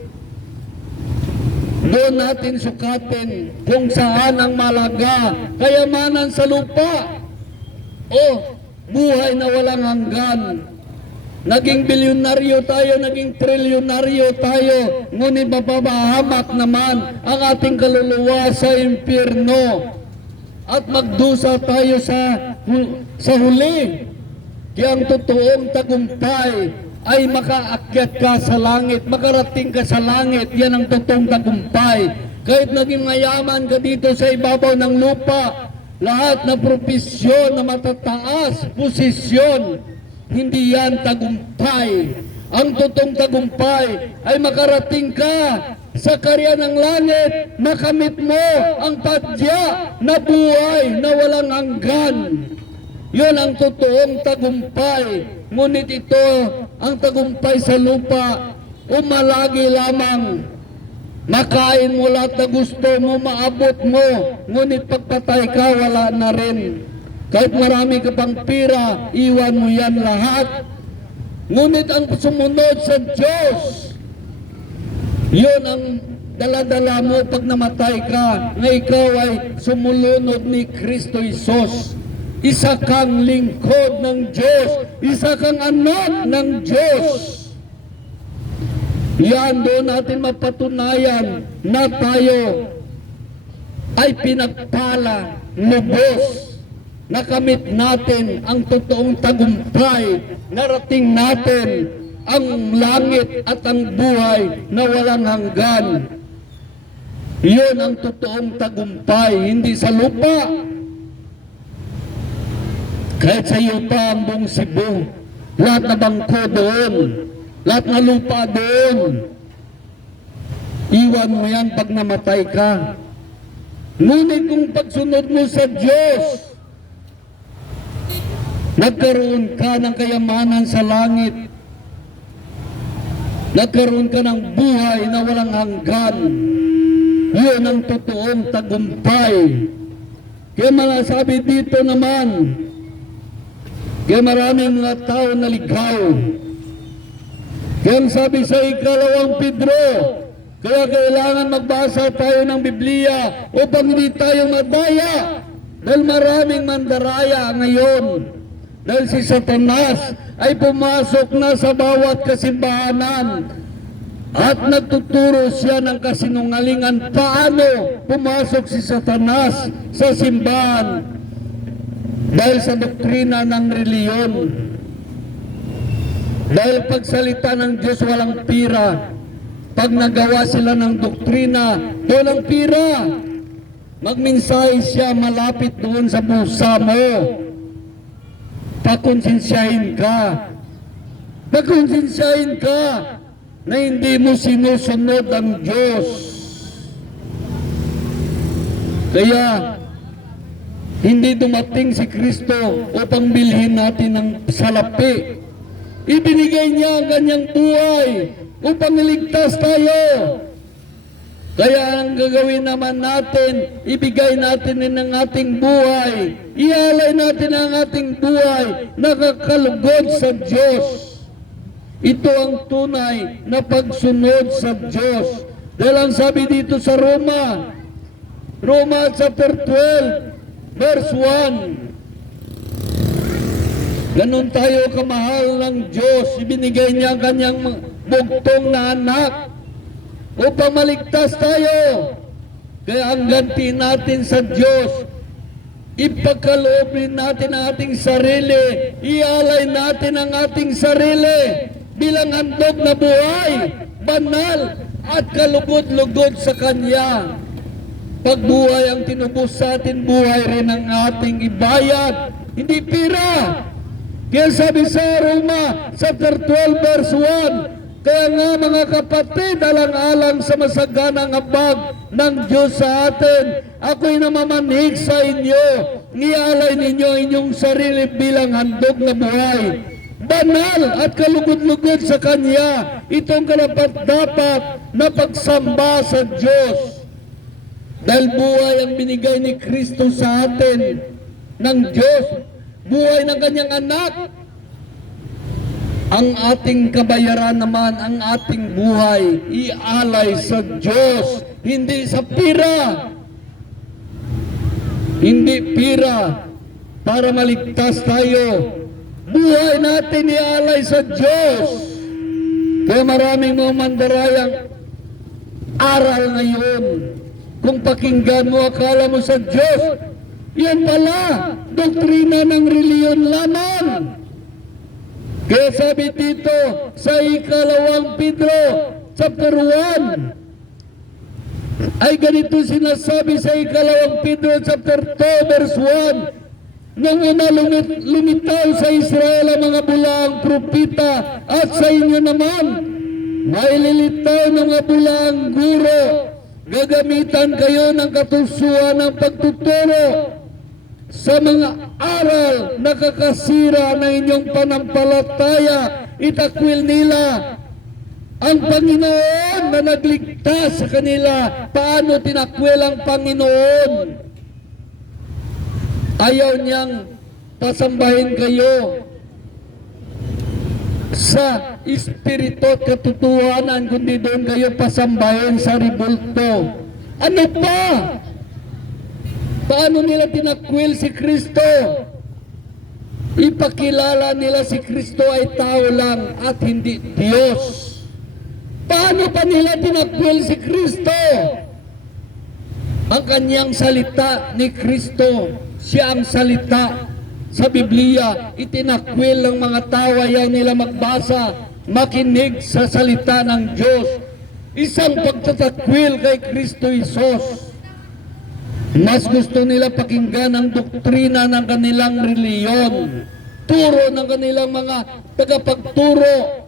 Doon natin sukatin kung saan ang malaga, kayamanan sa lupa o buhay na walang hanggan. Naging bilyonaryo tayo, naging trilyonaryo tayo, ngunit mapapahamak naman ang ating kaluluwa sa impyerno at magdusa tayo sa huli. Kaya ang totoong tagumpay ay makaakyat ka sa langit, makarating ka sa langit. Yan ang totoong tagumpay. Kahit naging mayaman ka dito sa ibabaw ng lupa, lahat na propesyon na matataas, posisyon, hindi yan tagumpay. Ang totoong tagumpay ay makarating ka sa karya ng langit, makamit mo ang padya na buhay na walang hanggan. Yun ang totoong tagumpay. Ngunit ito, ang tagumpay sa lupa, umalagi lamang. Makain mo lahat na gusto mo, maabot mo, ngunit pagpatay ka, wala na rin. Kahit marami ka pang pira, iwan mo yan lahat. Ngunit ang sumunod sa Diyos, yun ang dala-dala mo pag namatay ka, na ikaw ay sumulunod ni Kristo Jesus. Isa kang lingkod ng Diyos, isa kang anak ng Diyos. Yan, doon natin mapatunayan na tayo ay pinagpala, lubos. Nakamit natin ang totoong tagumpay, narating natin ang langit at ang buhay na walang hanggan. Yun ang totoong tagumpay, hindi sa lupa. Kahit sa iyo pa ang buong Cebu, lahat na bangko doon, lahat na lupa doon, iwan mo yan pag namatay ka. Ngunit kung pagsunod mo sa Diyos, nagkaroon ka ng kayamanan sa langit, nagkaroon ka ng buhay na walang hanggan. Yun ang totoong tagumpay. Kaya malasabi dito naman, kaya maraming mga tao naligaw. Kaya sabi sa ikalawang Pedro, kaya kailangan magbasa tayo ng Biblia upang hindi tayo madaya. Dahil maraming mandaraya ngayon. Dahil si Satanas ay pumasok na sa bawat kasimbahanan at nagtuturo siya ng kasinungalingan. Paano pumasok si Satanas sa simbahan? Dahil sa doktrina ng reliyon. Dahil pagsalita ng Diyos walang pira. Pag nagawa sila ng doktrina, walang pira. Magmensahe siya malapit doon sa pusa mo. Pakonsensyahin ka. Pakonsensyahin ka na hindi mo sinusunod ang Diyos. Kaya, hindi dumating si Kristo upang bilhin natin ng salapi. Ibinigay niya ang kanyang buhay upang iligtas tayo. Kaya ang gagawin naman natin, ibigay natin din ang ating buhay. Ialay natin ang ating buhay, nakakalugod sa Diyos. Ito ang tunay na pagsunod sa Diyos. Dahil ang sabi dito sa Roma chapter 12, verse 1, ganun tayo kamahal ng Diyos, ibinigay niya ang kanyang bugtong na anak upang maligtas tayo. Kaya ang ganti natin sa Diyos, ipagkaloobin natin ang ating sarili, ialay natin ang ating sarili bilang handog na buhay, banal at kalugod-lugod sa Kanya. Pagbuhay ang tinubos sa atin, buhay rin ang ating ibayad, hindi pira. Kaya sabi sa Roma chapter 12 verse 1, kaya nga mga kapatid, alang-alang sa masaganang habag ng Diyos sa atin, ako'y namamanhig sa inyo, nialay ninyo inyong sarili bilang handog na buhay, banal at kalugod-lugod sa Kanya. Itong karapat-dapat na pagsamba sa Diyos. Dahil buhay ang binigay ni Kristo sa atin ng Diyos, buhay ng Kanyang anak. Ang ating kabayaran naman, ang ating buhay, ialay sa Diyos, hindi sa pira. Hindi pira para maligtas tayo. Buhay natin ialay sa Diyos. Kaya maraming mga mandarayang aral ngayon. Kung pakinggan mo, akala mo sa Diyos, yan pala, doktrina ng reliyon lamang. Kaya sabi dito sa ikalawang Pedro chapter 1, ay ganito sinasabi sa ikalawang Pedro chapter 2 verse 1, nung una lumitaw sa Israel ang mga bulaang propita, at sa inyo naman maililitaw ng mga bulaang guro. Gagamitan kayo ng katusuan ng pagtuturo sa mga aral na kakasira na inyong panampalataya. Itakwil nila ang Panginoon na nagligtas sa kanila. Paano tinakwil ang Panginoon? Ayaw niyang pasambahin kayo sa espiritu at katotohanan, kundi doon kayo pasambahin sa ribulto. Ano pa? Paano nila tinakwil si Kristo? Ipakilala nila si Kristo ay tao lang at hindi Diyos. Paano pa nila tinakwil si Kristo? Ang kanyang salita ni Kristo, siya ang salita sa Biblia, itinakwil ng mga tao, ayaw nila magbasa, makinig sa salita ng Diyos. Isang pagtatakwil kay Kristo Jesus. Mas gusto nila pakinggan ang doktrina ng kanilang reliyon, turo ng kanilang mga tagapagturo.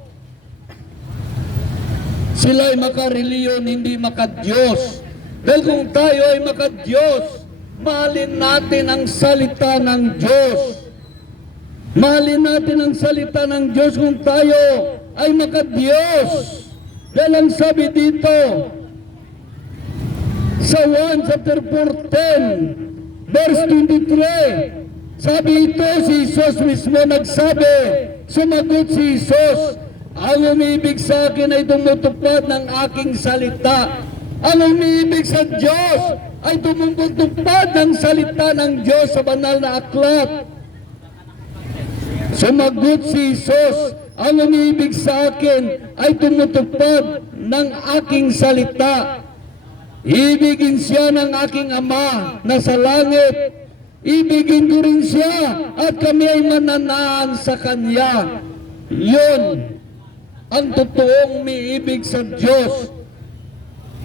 Sila ay makareliyon, hindi makadiyos. Dahil kung tayo ay makadiyos, mahalin natin ang salita ng Diyos. Mahalin natin ang salita ng Diyos kung tayo ay makadiyos. Dahil ang sabi dito sa 1 chapter 14 verse 23, sabi ito, si Jesus mismo nagsabi. Sumagot si Jesus, ang umibig sa akin ay tumutupad ng aking salita. Ang umibig sa Diyos ay tumutupad ng salita ng Diyos sa banal na aklat. Sumagot si Jesus, ang umibig sa akin ay tumutupad ng aking salita. Ibigin siya ng aking Ama na sa langit. Ibigin ko rin siya at kami ay mananahan sa Kanya. Yun ang totoong umiibig sa Diyos.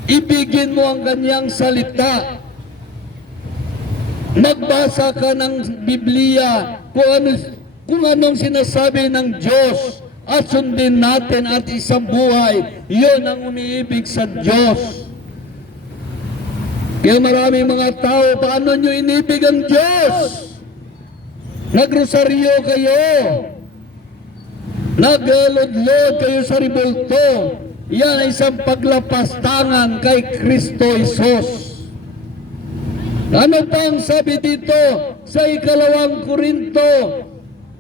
Ibigin mo ang Kanyang salita. Magbasa ka ng Biblia kung anong sinasabi ng Diyos at sundin natin at isang buhay. Yun ang umiibig sa Diyos. Kaya maraming mga tao, paano nyo inibig ang Diyos? Nagrosaryo kayo, naglodlod kayo sa ribulto, yan ay isang paglapastangan kay Kristo Jesus. Ano pang sabi dito sa 2 Korinto,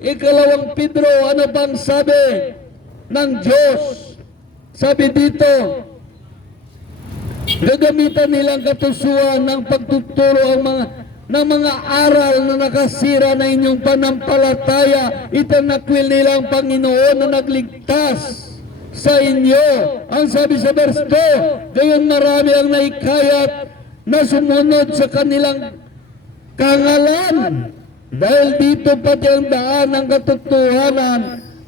2 Pedro, ano pang sabi ng Diyos? Sabi dito, gagamitan nilang katusuan ng pagtuturo ng mga aral na nakasira na inyong panampalataya. Itanakwil nilang Panginoon na nagligtas sa inyo. Ang sabi sa verse 2, gayon marami ang naikayat na sumunod sa kanilang kangalan. Dahil dito pati ang daan ng katotohanan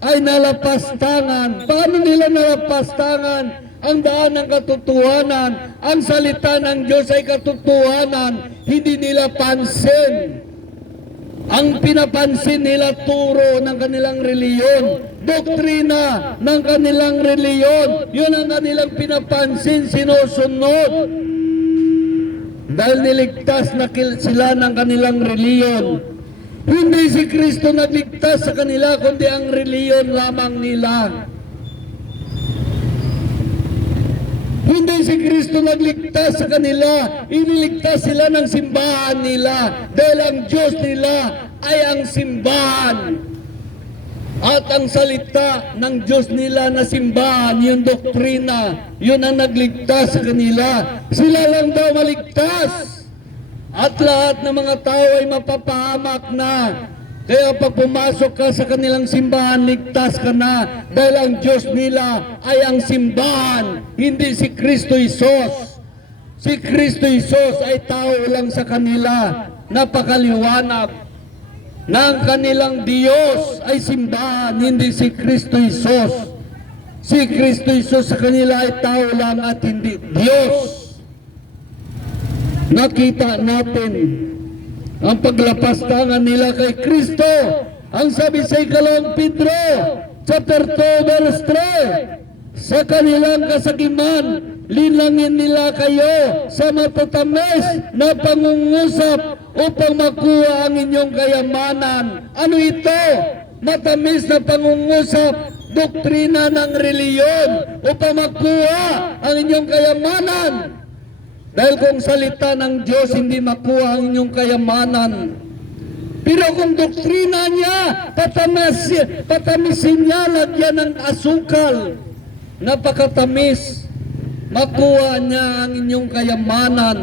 ay nalapastangan. Paano nila nalapastangan ang daan ng katotohanan? Ang salita ng Diyos ay katotohanan, hindi nila pansin. Ang pinapansin nila turo ng kanilang reliyon, doktrina ng kanilang reliyon, yun ang kanilang pinapansin, sinusunod. Dahil niligtas na sila ng kanilang reliyon. Hindi si Kristo nagligtas sa kanila, kundi ang reliyon lamang nila. Hindi si Kristo nagligtas sa kanila, iniligtas sila ng simbahan nila. Dahil ang Diyos nila ay ang simbahan. At ang salita ng Diyos nila na simbahan, yung doktrina, yun ang nagligtas sa kanila. Sila lang daw maligtas. At lahat ng mga tao ay mapapahamak na. Kaya pag pumasok ka sa kanilang simbahan, ligtas ka na. Dahil ang Diyos nila ay ang simbahan, hindi si Kristo Jesus. Si Kristo Jesus ay tao lang sa kanila. Napakaliwanag. Ng kanilang Diyos ay simbahan, hindi si Kristo Jesus. Si Kristo Jesus sa kanila ay tao lang at hindi Diyos. Nakita natin ang paglapastangan nila kay Kristo. Ang sabi sa 2 Pedro, chapter 2, verse 3, sa kanilang kasakiman, linangin nila kayo sa matatamis na pangungusap upang makuha ang inyong kayamanan. Ano ito? Matamis na pangungusap, doktrina ng reliyon upang makuha ang inyong kayamanan. Dahil kung salita ng Diyos hindi makuha ang inyong kayamanan. Pero kung doktrina niya, patamisin niya, lagyan ng asukal, napakatamis, makuha niya ang inyong kayamanan.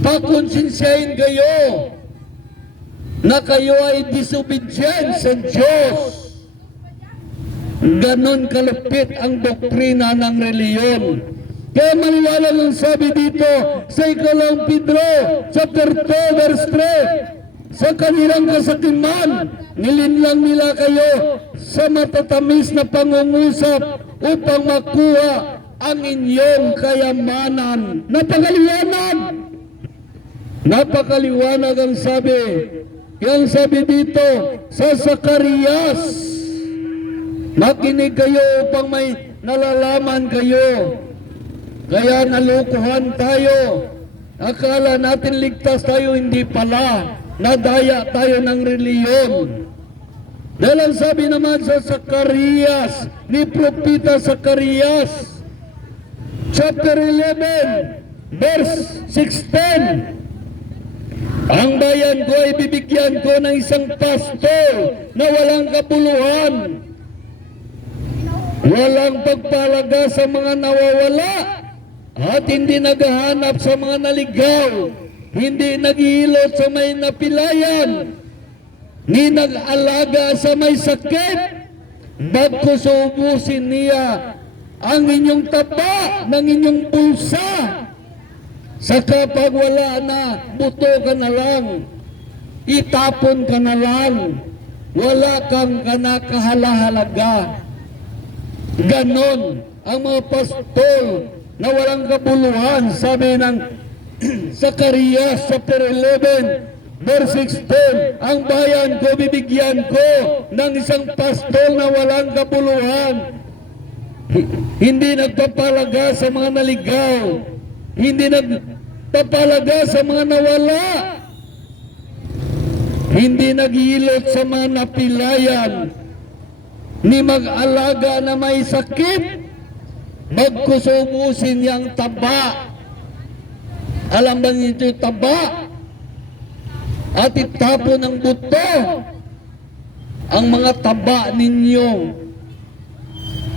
Pakonsensyahin kayo na kayo ay disobedient sa Diyos. Ganon kalupit ang doktrina ng reliyon. Kaya maliwanag ang sabi dito sa 2 Pedro, chapter 2, verse 3, sa kanilang kasakiman, nilinlang nila kayo sa matatamis na pangungusap upang makuha ang inyong kayamanan. Napakaliwanag! Napakaliwanag ang sabi. Kaya ang sabi dito sa Zacarias, makinig kayo upang may nalalaman kayo. Kaya nalukuhan tayo. Akala natin ligtas tayo, hindi pala. Nadaya tayo ng reliyon. Dahil ang sabi naman sa Zacarias, ni Propeta Zacarias, chapter 11, verse 16, ang bayan ko ay bibigyan ko ng isang pastor na walang kabuluhan, walang pagpalaga sa mga nawawala, at hindi naghahanap sa mga naligaw, hindi naghihilot sa may napilayan, ni nag-alaga sa may sakit, bagkus ubusin niya ang inyong taba ng inyong bulsa. Sa kapag wala na, buto ka na lang, itapon ka na lang, wala kang kanakahalaga. Ganon ang mga pastol na walang kabuluhan. Sabi ng Zacarias chapter 11 verse 16, ang bayan ko bibigyan ko ng isang pastol na walang kabuluhan, hindi nagpapalaga sa mga naligaw, hindi nagpapalaga sa mga nawala, hindi naghihilot sa mga napilayan, ni mag-alaga na may sakit, magkusubusin niyang taba. Alam ba niyo taba? At itapon ng buto ang mga taba ninyo.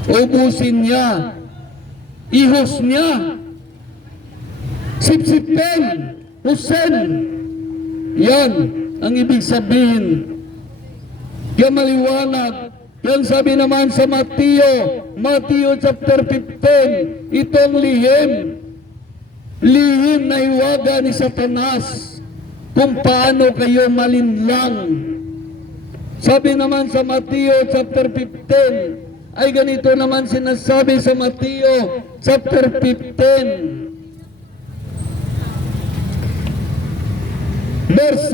Ubusin niya. Ihos niya. Sipsipin. Husen. Yan ang ibig sabihin. Kaya maliwanag. Yan sabi naman sa Mateo chapter 15, itong lihim na hiwaga ni Satanas kung paano kayo malinlang. Sabi naman sa Mateo chapter 15, ay ganito naman sinasabi sa Mateo chapter 15, verse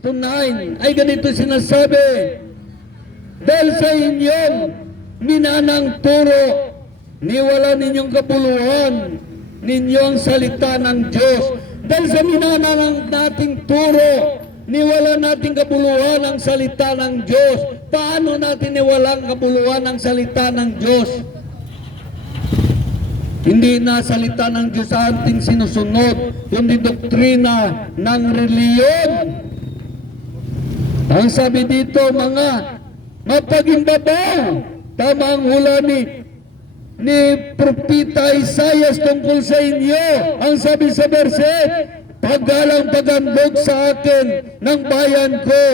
6 to 9, ay ganito sinasabi, dahil sa inyong minanang turo, niwala ninyong kabuluhan, ninyo ang salita ng Diyos. Dahil sa minanang nating turo, niwala nating kabuluhan ang salita ng Diyos. Paano natin niwalang kabuluhan ang salita ng Diyos? Hindi na salita ng Diyos sa ating sinusunod, kundi doktrina ng reliyon. Ang sabi dito, mga mapagimbabaw, tama ang hula ni Propeta Isaias tungkol sa inyo. Ang sabi sa verse, paggalang paghandog sa akin ng bayan ko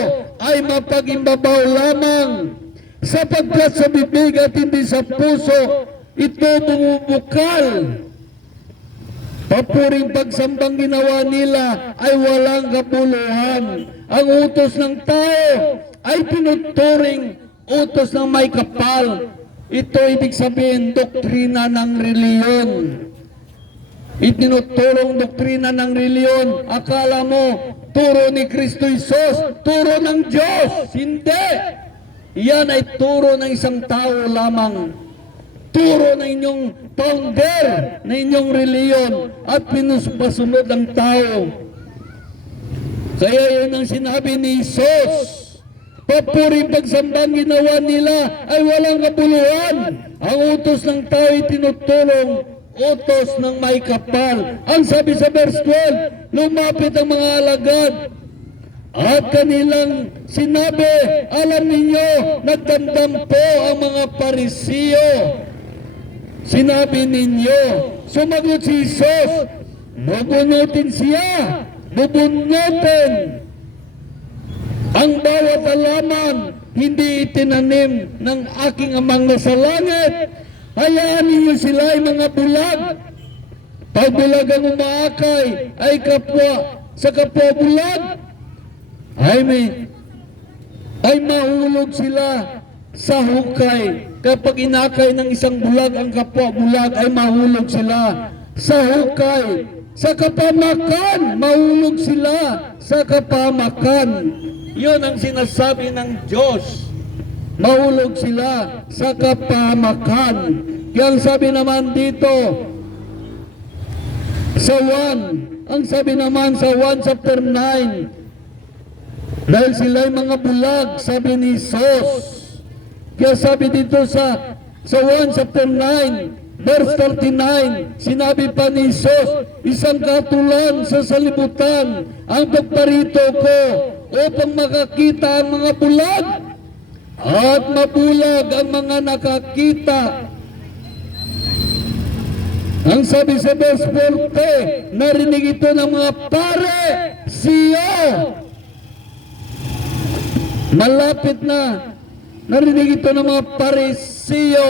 ay mapagimbabaw lamang, sapagkat sa bibig at hindi sa puso ito bumubukal. Papuring pagsambang ginawa nila ay walang kabuluhan. Ang utos ng tao ay tinuturing utos ng may kapal. Ito ibig sabihin doktrina ng reliyon. Itinutulong doktrina ng reliyon. Akala mo turo ni Kristo Jesus, turo ng Diyos. Hindi. Yan ay turo ng isang tao lamang. Turo ng inyong founder na inyong reliyon at pinusunod ng tao. Kaya yun ang sinabi ni Jesus. Papuring pagsambang ginawa nila ay walang kabuluhan. Ang utos ng tao ay tinutulong utos ng may kapal. Ang sabi sa verse 12, lumapit ang mga alagad at kanilang sinabi, alam ninyo, nagdamdam po ang mga Parisiyo. Sinabi ninyo, sumagot si Jesus, bubunutin siya, bubunutin. Ang bawat halaman hindi itinanim ng aking amang nasa langit. Hayaan ninyo sila ay mga bulag. Pag bulag ang umaakay ay kapwa sa kapwa bulag, ay mahulog sila sa hukay. Kapag inakay ng isang bulag ang kapwa bulag ay mahulog sila sa hukay. Sa kapamakan, mahulog sila sa kapamakan. Yun ang sinasabi ng Diyos. Mahulog sila sa kapamakan. Kaya ang sabi naman dito sa 1, ang sabi naman sa 1 chapter 9, dahil sila'y mga bulag, sabi ni Jesus. Kaya sabi dito sa 1 chapter 9, verse 39, sinabi pa ni Jesus, isang katulan sa salibutan ang pagparito ko upang makakita ang mga bulag at mabulag ang mga nakakita. Ang sabi sa verse 40, narinig ito ng mga pare, siyo. Malapit na, narinig ito ng mga Parisiyo,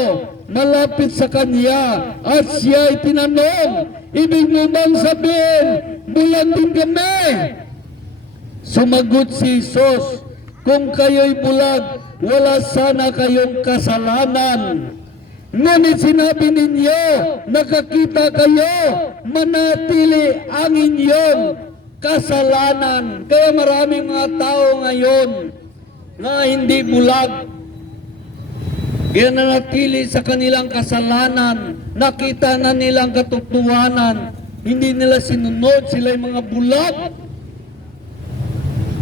malapit sa kanya, at siya ay tinanong, ibig mo bang sabihin, bulag din kami? Sumagot si Jesus, kung kayo'y bulag, wala sana kayong kasalanan. Ngunit sinabi ninyo, nakakita kayo, manatili ang inyong kasalanan. Kaya maraming mga tao ngayon na hindi bulag, kaya nanatili sa kanilang kasalanan, nakita na nilang katotohanan, hindi nila sinunod, sila'y mga bulag.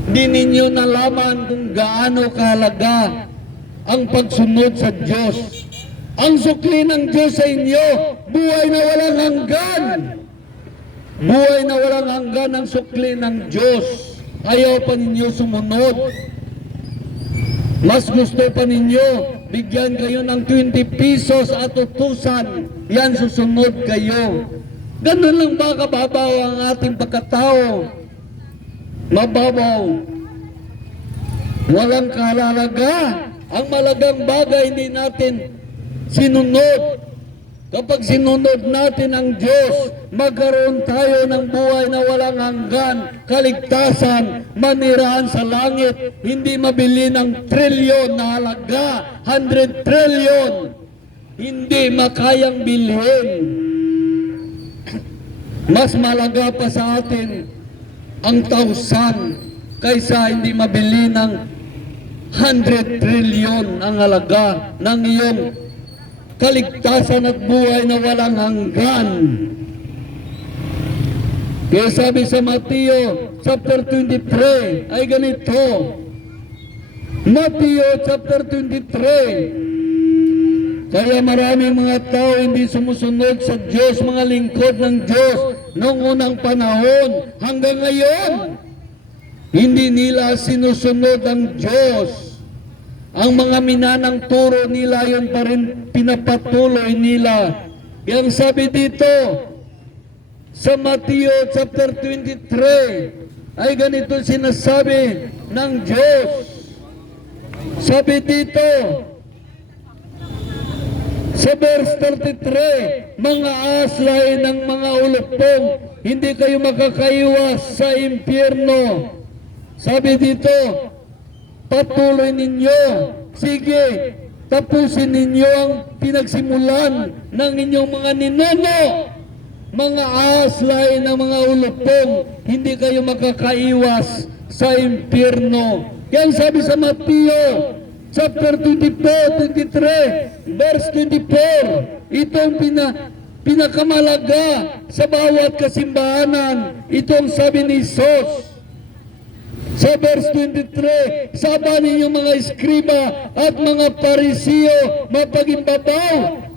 Hindi ninyo nalaman kung gaano kahalaga ang pagsunod sa Diyos. Ang sukli ng Diyos sa inyo, buhay na walang hanggan. Buhay na walang hanggan ang sukli ng Diyos. Ayaw pa ninyo sumunod. Mas gusto pa ninyo, bigyan kayo ng 20 pesos at utusan. Yan, susunod kayo. Ganun lang ba kababaw ang ating pagkatao? Mababaw. Walang kahalaga. Ang malagang bagay hindi natin sinunod. Kapag sinunod natin ang Diyos, magkaroon tayo ng buhay na walang hanggan, kaligtasan, manirahan sa langit, hindi mabili ng trilyon na halaga, 100 trilyon, hindi makayang bilhin. Mas malaga pa sa atin ang 1,000 kaysa hindi mabili ng 100 trilyon ang halaga ng iyong kaligtasan at buhay na walang hanggan. Kaya sabi sa Mateo chapter 23 ay ganito. Mateo chapter 23. Kaya maraming mga tao hindi sumusunod sa Diyos, mga lingkod ng Diyos noong unang panahon hanggang ngayon. Hindi nila sinusunod ang Diyos. Ang mga minanang turo nila, yun pa rin pinapatuloy nila. Yang sabi dito, sa Mateo chapter 23, ay ganito sinasabi ng Diyos. Sabi dito, sa verse 33, mga aslay ng mga ulupong, hindi kayo makakaiwas sa impyerno. Sabi dito, patuloy ninyo, sige, tapusin ninyo ang pinagsimulan ng inyong mga ninuno. Mga aslay ng mga ulupong, hindi kayo makakaiwas sa impyerno. Yan sabi sa Mateo chapter 24, 23, verse 24. Itong pinakamalaga sa bawat kasimbahanan. Itong sabi ni Jesus. Sa verse 23, saba ninyo mga eskriba at mga parisiyo, mapagimbabaw.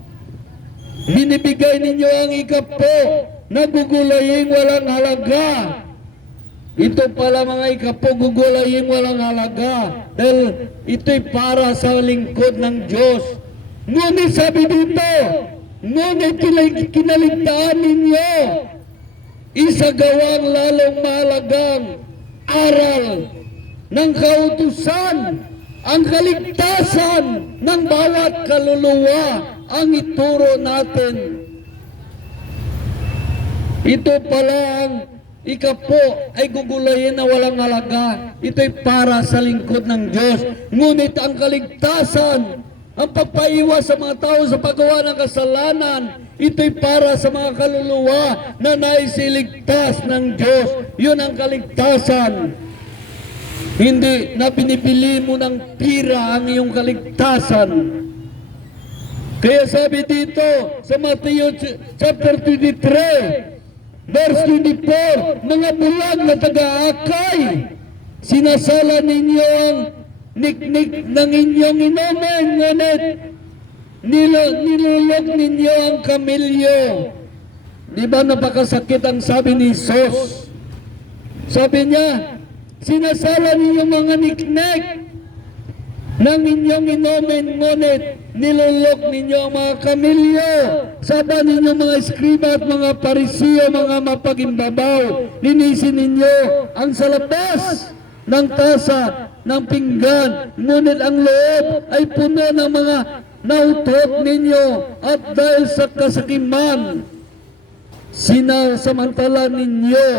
Binibigay ninyo ang ikapo na gugulaying walang halaga. Ito pala mga ikapo, gugulaying walang halaga. Dahil ito'y para sa lingkod ng Diyos. Ngunit sabi dito, ngunit kinaligtaan ninyo, isagawang lalong mahalagang aral ng kautusan, ang kaligtasan ng bawat kaluluwa ang ituro natin. Ito pala ang ikapo ay gugulayin na walang halaga. Ito'y para sa lingkod ng Diyos. Ngunit ang kaligtasan, ang pagpaiwas sa mga tao sa paggawa ng kasalanan, ito'y para sa mga kaluluwa na naisiligtas ng Diyos. Yun ang kaligtasan. Hindi na pinipili mo ng pira ang iyong kaligtasan. Kaya sabi dito sa Mateo chapter 23, verse 24, mga bulag na taga-akay, sinasala ninyo ang niknik ng inyong inumin, ngunit nilulog ninyo ang kamilyo. Di ba napakasakit ang sabi ni Jesus? Sabi niya, sinasala ninyo mga niknik ng inyong inumin, ngunit nilulog ninyo ang mga kamilyo. Saba ninyo mga eskriba at mga parisiyo, mga mapagimbabaw, linisin ninyo ang salabas ng tasa, ng pinggan, ngunit ang loob ay puno ng mga nautot ninyo, at dahil sa kasakiman, sinasamantala ninyo,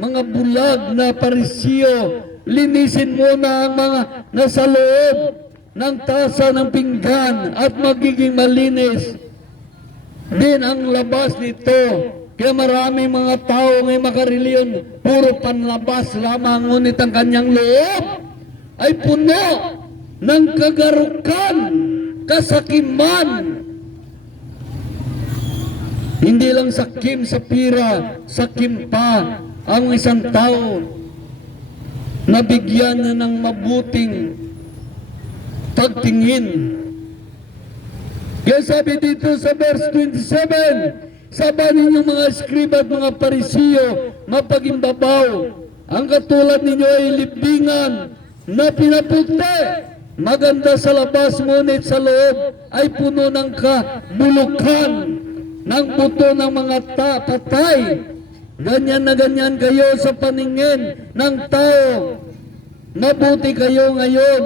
mga bulag na parisiyo, linisin muna ang mga nasa loob ng tasa ng pinggan at magiging malinis din ang labas nito. Kaya maraming mga tao may makareliyon, puro panlabas lamang, ngunit ang kanyang loob ay puno ng kagarukan, kasakiman. Hindi lang sakim sa pira, sakim pa ang isang tao na bigyan na ng mabuting pagtingin. Kaya Kaya sabi dito sa verse 27, sabahan ninyong mga eskriba at mga parisiyo, mapagimbabaw. Ang katulad ninyo ay libingan na pinaputi, maganda sa labas, ngunit sa loob ay puno ng kabulukan, ng buto ng mga patay. Ganyan na ganyan kayo sa paningin ng tao. Mabuti kayo ngayon.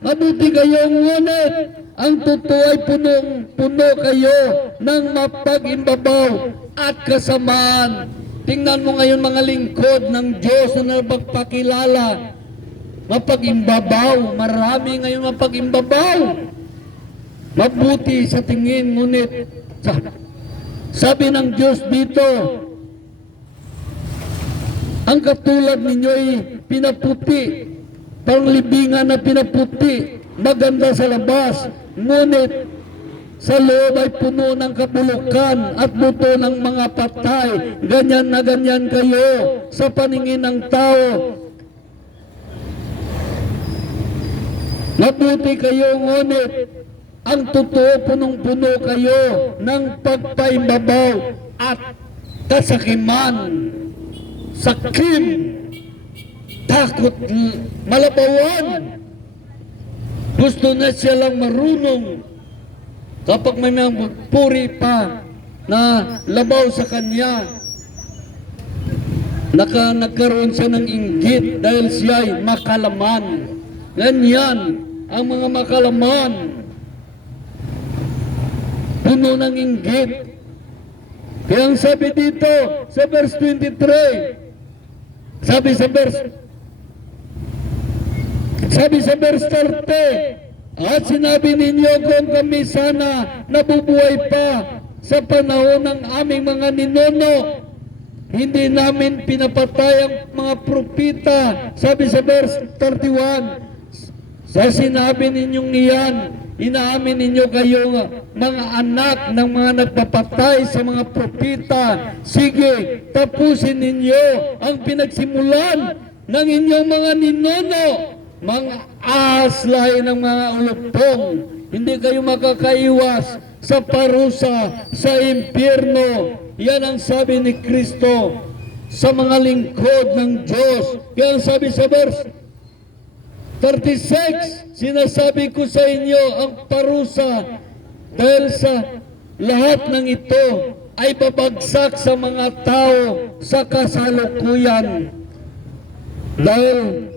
Mabuti kayo, ngunit ang totoo ay puno kayo ng mapag-imbabaw at kasamaan. Tingnan mo ngayon mga lingkod ng Diyos na nagpakilala. Mapag-imbabaw. Marami ngayon mapag-imbabaw. Mabuti sa tingin, ngunit sabi ng Diyos dito, ang katulad ninyo ay pinaputi, panglibingan na pinaputi, maganda sa labas, ngunit sa loob ay puno ng kabulukan at buto ng mga patay. Ganyan na ganyan kayo sa paningin ng tao. Mabuti kayo, ngunit ang totoo punong-puno kayo ng pagpaimbabaw at kasakiman. Sakim, takot, malabawan. Gusto na siya lang marunong. Kapag may mga puri pa na labaw sa kanya, nagkaroon siya ng inggit dahil siya ay makalaman. Ganyan ang mga makalaman. Puno ng inggit. Kaya ang sabi dito sa verse 23, sabi sa verse 30, at sinabi ninyo kung kami sana nabubuhay pa sa panahon ng aming mga ninuno, hindi namin pinapatay ang mga propita. Sabi sa verse 31, sa sinabi ninyong iyan, inaamin ninyo kayo mga anak ng mga nagpapatay sa mga propita. Sige, tapusin ninyo ang pinagsimulan ng inyong mga ninuno, mga aslay ng mga ulupong. Hindi kayo makakaiwas sa parusa sa impyerno. Yan ang sabi ni Kristo sa mga lingkod ng Diyos. Kaya ang sabi sa verse 36, sinasabi ko sa inyo ang parusa dahil sa lahat ng ito ay babagsak sa mga tao sa kasalukuyan. Dahil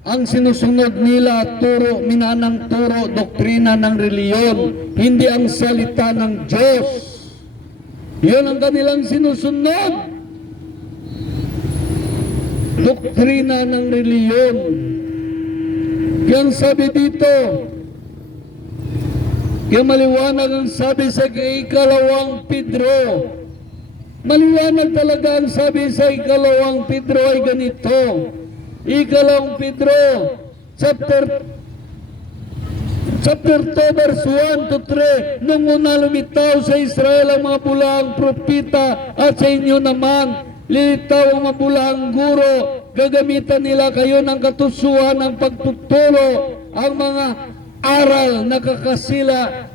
ang sinusunod nila minanang turo, doktrina ng reliyon, hindi ang salita ng Diyos. Yun ang kanilang sinusunod. Doktrina ng reliyon. Yan sabi dito, kaya maliwanag ang sabi sa ikalawang Pedro. Maliwanag talaga ang sabi sa ikalawang Pedro ay ganito. Ikalawang Pedro, chapter 2 verse 1 to 3, nung una lumitaw sa Israel ang mga bulaang propita at sa inyo naman lilitaw ang mga bulaang guro, gagamitan nila kayo ng katusuhan ng pagtuturo, ang mga aral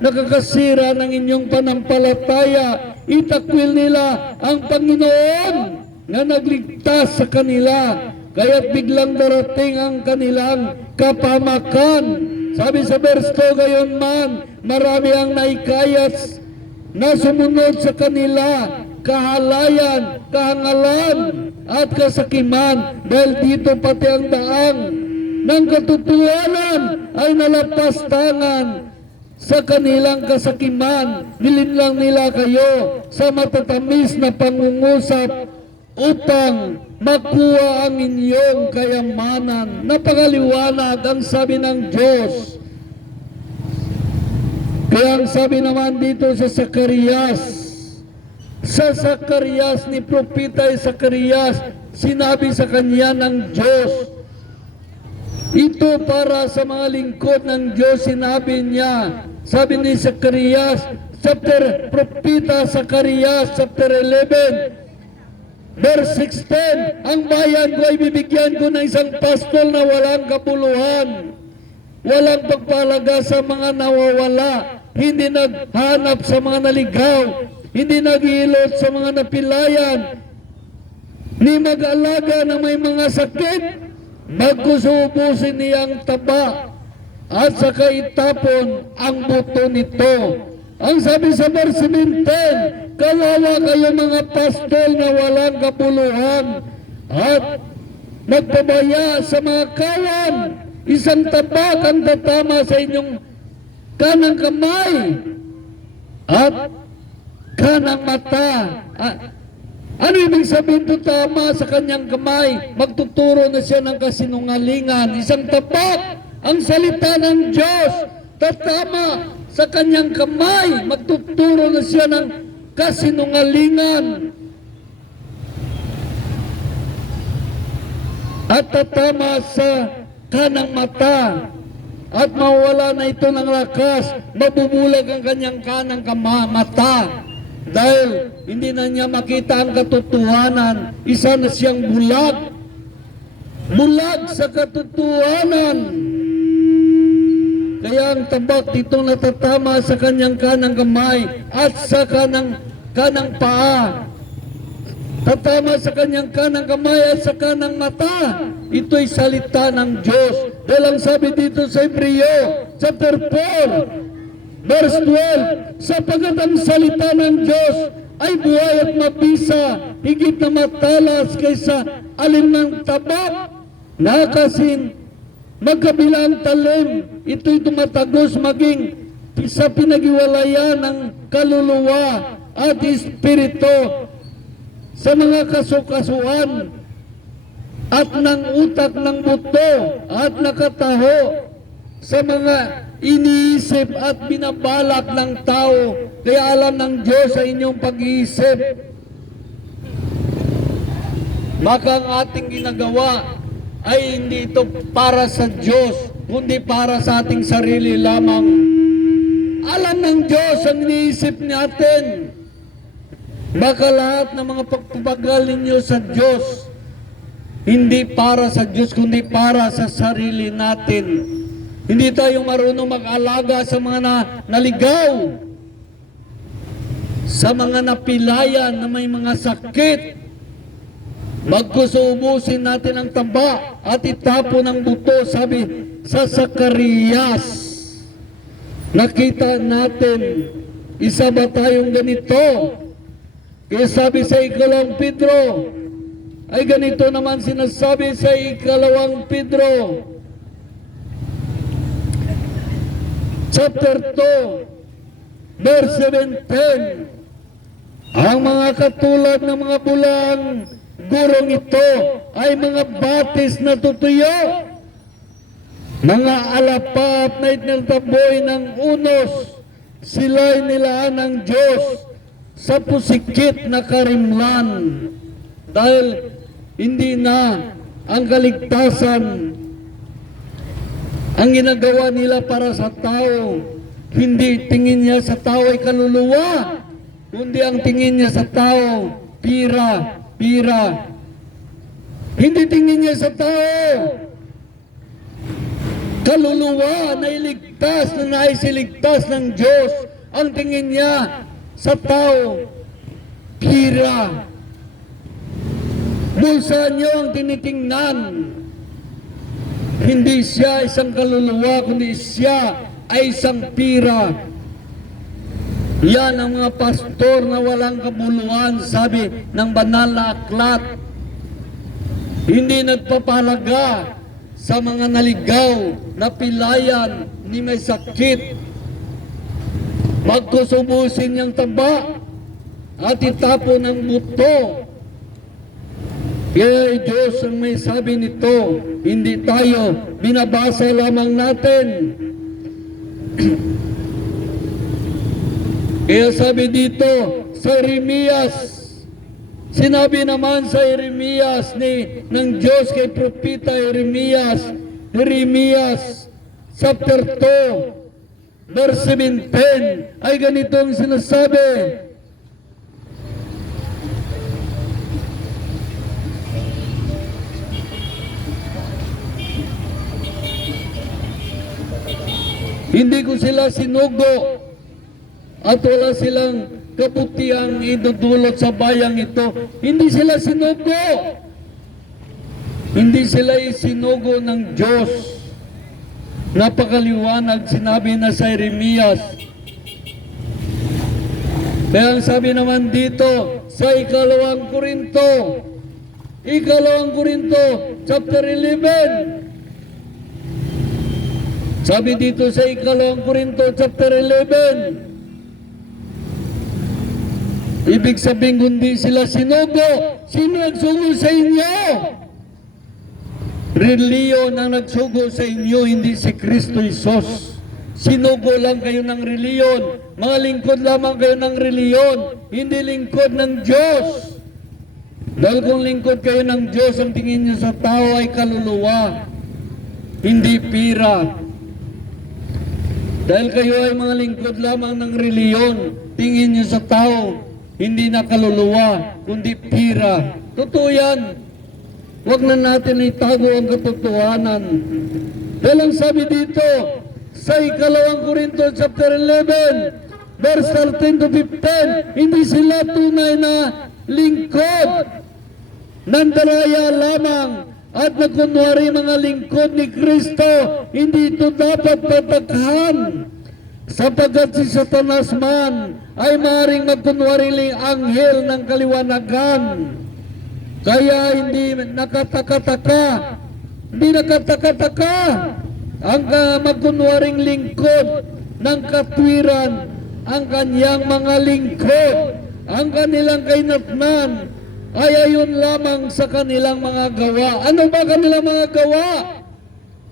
nakakasira ng inyong panampalataya. Itakwil nila ang Panginoon na nagligtas sa kanila, kaya't biglang darating ang kanilang kapamakan. Sabi sa verse 2, gayon man, marami ang naikayas na sumunod sa kanila, kahalayan, kahangalan, at kasakiman, dahil dito pati ang daang ng katotohanan ay nalapastangan sa kanilang kasakiman. Nilinlang nila kayo sa matatamis na pangungusap upang makuha ang inyong kayamanan. Napakaliwanag ang sabi ng Diyos. Kaya ang sabi naman dito sa Zacarias ni Propeta Zacarias, sinabi sa kanya ng Diyos, ito para sa mga lingkod ng Diyos, sinabi niya. Sabi ni Zacarias, Propeta Zacarias, chapter 11, verse 16, ang bayan ko ay bibigyan ko ng isang pastol na walang kabuluhan, walang pagpalaga sa mga nawawala, hindi naghanap sa mga naligaw, hindi naghihilot sa mga napilayan, ni mag-alaga na may mga sakit, magkusubusin niyang taba at saka itapon ang buto nito. Ang sabi sa verse 10, kawawa kayo mga pastol na walang kabuluhan at nagpabaya sa mga kawan. Isang tabak ang tatama sa inyong kanang kamay at kanang mata. Ano ibig sabihin ito? Tama sa kanyang kamay, magtuturo na siya ng kasinungalingan. Isang tabak ang salita ng Diyos, tatama sa kanyang kamay, magtuturo na siya ng kasinungalingan. At tatama sa kanang mata, at mawala na ito ng lakas, mabubulag ang kanyang kanang mata. Dahil hindi na niya makita ang katotohanan, isa na siyang bulag. Bulag sa katotohanan. Kaya ang tabak dito natatama sa kanyang kanang kamay at sa kanang paa. Tatama sa kanyang kanang kamay at sa kanang mata. Ito'y salita ng Diyos. Dahil ang sabi dito sa Hebreo, chapter 4, verse 12, sapagat ang salita ng Diyos ay buhay at mabisa, higit na matalas kaysa alinmang tabak, nakasin magkabilang talim. Ito'y tumatagos maging sa pinaghiwalayan ng kaluluwa at espiritu, sa mga kasukasuan at ng utak ng buto at nakataho sa mga iniisip at binabalak ng tao. Kaya alam ng Diyos sa inyong pag-iisip. Baka ang ating ginagawa ay hindi ito para sa Diyos, kundi para sa ating sarili lamang. Alam ng Diyos ang iniisip natin. Baka lahat ng mga pagpapagal ninyo sa Diyos, hindi para sa Diyos, kundi para sa sarili natin. Hindi tayo marunong mag-alaga sa mga naligaw, sa mga napilayan na may mga sakit. Magkusubusin natin ang taba at itapon ang buto, sabi sa Zacarias. Nakita natin, isa ba tayong ganito? Kaya sabi sa ikalawang Pedro, ay ganito naman sinasabi sa ikalawang Pedro, chapter 2, verse 17, ang mga katulad ng mga bulang gurong ito ay mga batis na tutuyo, mga alapap na itinataboy ng unos, sila'y nilaan ng Diyos sa pusikit na karimlan. Dahil hindi na ang kaligtasan ang ginagawa nila para sa tao. Hindi tingin niya sa tao ay kaluluwa, kundi ang tingin niya sa tao, pira. Hindi tingin niya sa tao, kaluluwa na iligtas, na naisiligtas ng Diyos. Ang tingin niya sa tao, pira. Bulsa niyo ang tinitingnan. Hindi siya isang kaluluwa, kundi siya ay isang pira. Yan ang mga pastor na walang kabuluhan, sabi ng banal na aklat. Hindi nagpapahalaga sa mga naligaw, napilayan, ni may sakit. Magkusubusin niyang taba at itapon ang buto. Kaya Diyos ang may sabi nito, hindi tayo, binabasa lamang natin. Kaya sabi dito sa Jeremias, sinabi naman sa Jeremias ng Diyos kay Propeta Jeremias, chapter 2, verse 17, ay ganito ang sinasabi. Hindi ko sila sinugo at wala silang kabutihang idudulot sa bayang ito. Hindi sila sinugo. Hindi sila isinugo ng Diyos. Napakaliwanag sinabi na sa Jeremias. Kaya ang sabi naman dito sa ikalawang Korinto chapter 11. Sabi dito sa ikalawang Korinto chapter 11, ibig sabihin kundi sila sinugo. Sino nagsugo sa inyo? Reliyon ang nagsugo sa inyo, hindi si Kristo Jesus. Sinugo lang kayo ng reliyon. Mga lingkod lamang kayo ng reliyon, hindi lingkod ng Diyos. Dahil kung lingkod kayo ng Diyos, ang tingin niyo sa tao ay kaluluwa, hindi pira. Dahil kayo ay mga lingkod lamang ng reliyon, tingin niyo sa tao, hindi na kaluluwa, kundi pira. Totoo yan. Huwag na natin itago ang katotohanan. Dahil ang sabi dito, sa ikalawang Korinto chapter 11, verse 13 to 15, hindi sila tunay na lingkod, nandaraya lamang, at nakunwari mga lingkod ni Kristo. Hindi ito dapat tatakhan, sapagkat si Satanas man ay maaaring magkunwariling anghel ng kaliwanagan. Kaya hindi nakataka ang magkunwaring lingkod ng katwiran ang kanyang mga lingkod. Ang kanilang kainatnan ay ayon lamang sa kanilang mga gawa. Ano ba kanilang mga gawa?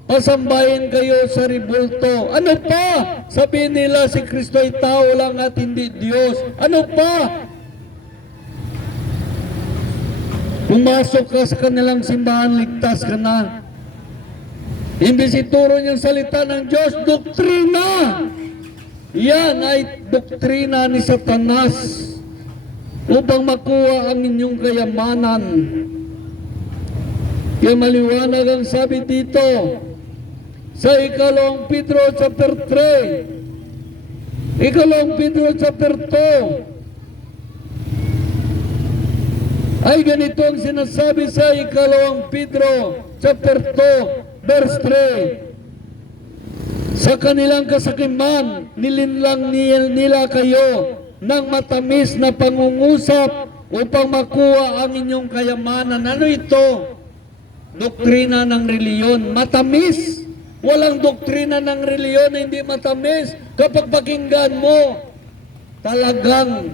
Pasambahin kayo sa ribulto. Ano pa? Sabihin nila si Kristo ay tao lang at hindi Diyos. Ano pa? Pumasok ka sa kanilang simbahan, ligtas ka na. Imbis ituro niyang salita ng Diyos, doktrina. Yan ay doktrina ni Satanas upang makuha ang inyong kayamanan. Kaya maliwanag ang sabi dito sa ikalawang Pedro chapter 3, ikalawang Pedro chapter 2, ay ganito ang sinasabi sa ikalawang Pedro chapter 2 verse 3. Sa kanilang kasakiman, nilinlang nila kayo ng matamis na pangungusap upang makuha ang inyong kayamanan. Ano ito? Doktrina ng reliyon. Matamis. Walang doktrina ng reliyon na hindi matamis. Kapag pakinggan mo, talagang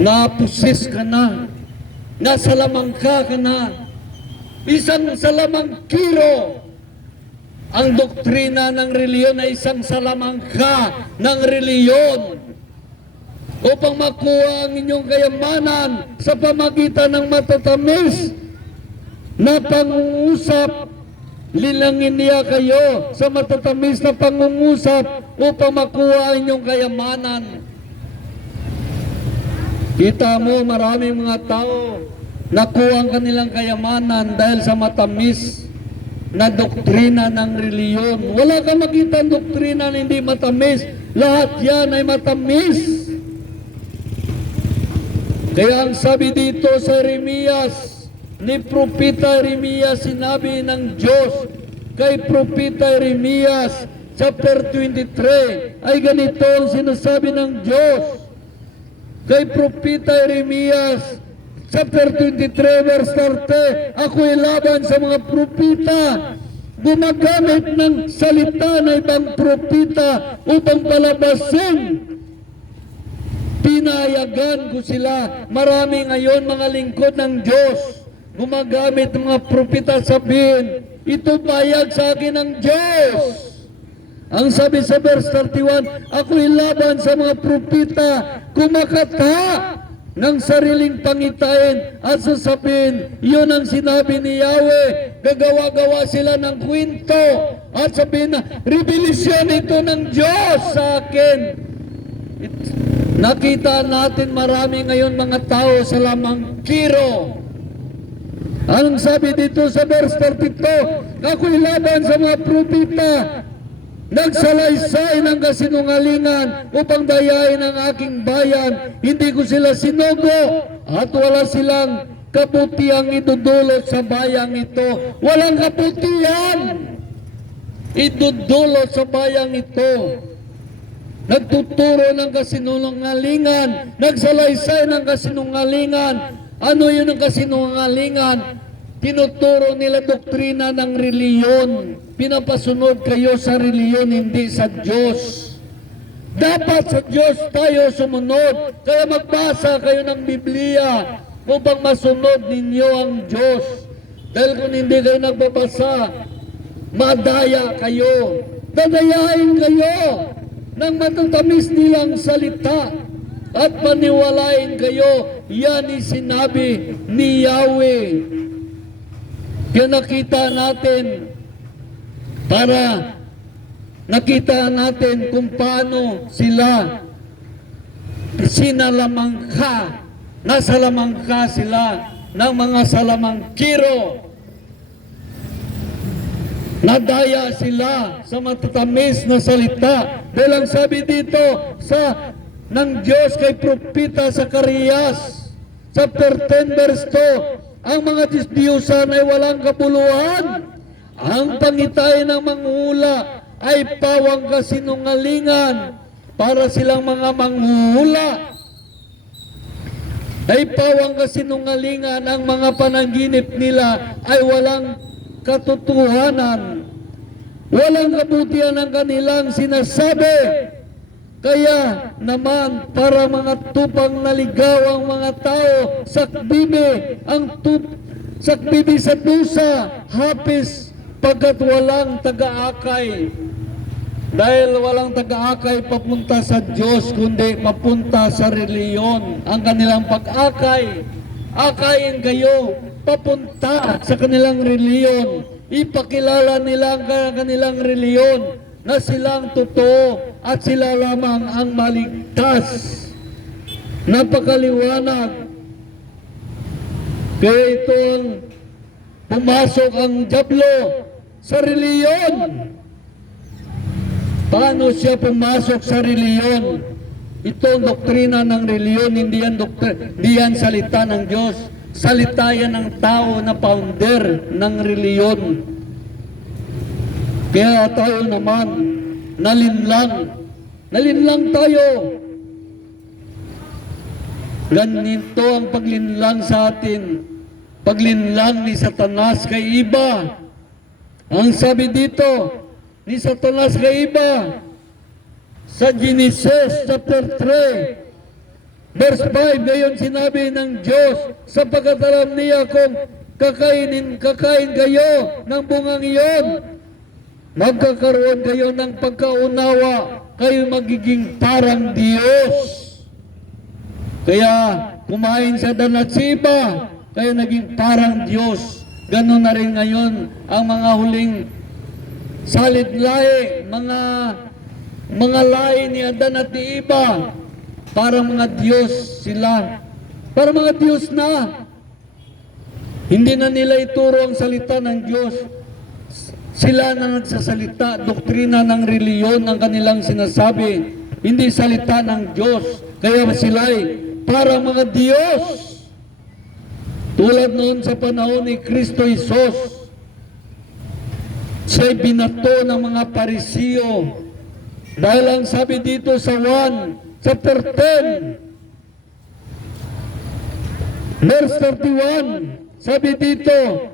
napusis ka na, nasalamangka ka na, isang salamangkiro. Ang doktrina ng reliyon ay isang salamangka ng reliyon upang makuha ang inyong kayamanan sa pamagitan ng matatamis na pangungusap. Lilangin niya kayo sa matatamis na pangungusap upang makuha ang inyong kayamanan. Kita mo, maraming mga tao nakuha ang kanilang kayamanan dahil sa matamis na doktrina ng reliyon. Wala kang makita ang doktrina na hindi matamis. Lahat yan ay matamis. Kaya ang sabi dito sa Jeremias, ni Propeta Jeremias, sinabi ng Diyos kay Propeta Jeremias chapter 23, ay ganito ang sinasabi ng Diyos kay Propeta Jeremias chapter 23 verse 30, ako'y laban sa mga propeta, gumagamit ng salita na ibang propeta upang palabasin. Pinayagan ko sila. Marami ngayon mga lingkod ng Diyos, gumagamit ng mga propeta, sabihin, ito payag sa akin ng Diyos. Ang sabi sa verse 31, ako'y laban sa mga propeta, kumakata ng sariling pangitain at sasabihin, yun ang sinabi ni Yahweh. Gagawa-gawa sila ng kwento at sabihin na, revelasyon ito ng Diyos sa akin. Nakita natin marami ngayon mga tao sa lamang kiro. Anong sabi dito sa verse 32? Ako'y laban sa mga propeta, nagsalaysay ng kasinungalingan upang dayain ang aking bayan. Hindi ko sila sinugo at wala silang kabutiang idudulot sa bayang ito. Walang kabutihan idudulot sa bayang ito. Nagtuturo ng kasinungalingan, nagsalaysay ng kasinungalingan. Ano yun ang kasinungalingan? Tinuturo nila doktrina ng reliyon. Pinapasunod kayo sa reliyon, hindi sa Diyos. Dapat sa Diyos tayo sumunod. Kaya magbasa kayo ng Biblia upang masunod ninyo ang Diyos. Dahil kung hindi kayo nagbabasa, madaya kayo. Dadayain kayo ng matatamis nilang salita at paniwalain kayo. Yan sinabi ni Yahweh. Kaya nakita natin, para nakita natin kung paano sila sinalamangka, nasalamangka sila ng mga salamangkiro. Nadaya sila sa matatamis na salita. Dahil ang sabi dito sa ng Diyos kay Propeta Zacarias, chapter 10 verse 2, ang mga Diyos-Diyusan ay walang kapuluhan. Ang pangitay ng manghula ay pawang kasinungalingan. Para silang mga manghula ay pawang kasinungalingan. Ang mga panaginip nila ay walang katotohanan. Walang kabutihan ang kanilang sinasabi. Kaya naman para mga tupang naligaw ang mga tao, sakbibi sakbibi sa dusa, hapis pagkat walang taga-akay. Dahil walang taga-akay papunta sa Diyos, kundi papunta sa reliyon. Ang kanilang pag-akay, akayin kayo papunta sa kanilang reliyon. Ipakilala nila ang kanilang reliyon na silang totoo at sila lamang ang maligtas. Napakaliwanag. Kaya ito ang pumasok ang dyablo sa reliyon. Paano siya pumasok sa reliyon? Ito ang doktrina ng reliyon, hindi yan salita ng Diyos. Salita yan ng tao na founder ng reliyon. Kaya tayo naman, nalinlang tayo. Ganito ang paglinlang sa atin, paglinlang ni Satanas kay iba. Ang sabi dito, ni Satanas kay iba, sa Genesis chapter 3, verse 5, gayon sinabi ng Diyos, sapagkat alam niya kung kakain kayo ng bungang iyon, magkakaroon kayo ng pagkaunawa, kayo magiging parang Diyos. Kaya kumain sa Danatsiba, kayo naging parang Diyos. Ganon na rin ngayon ang mga huling salit-lahi, mga lahi ni Adan at ni Eva. Parang mga Diyos sila. Parang mga Diyos na. Hindi na nila ituro ang salita ng Diyos. Sila na nagsasalita, doktrina ng reliyon ang kanilang sinasabi, hindi salita ng Diyos. Kaya sila'y para mga Diyos. Tulad noon sa panahon ni Kristo Jesus, siya'y binato ng mga Parisiyo. Dahil ang sabi dito sa 1, chapter 10, verse 31, sabi dito,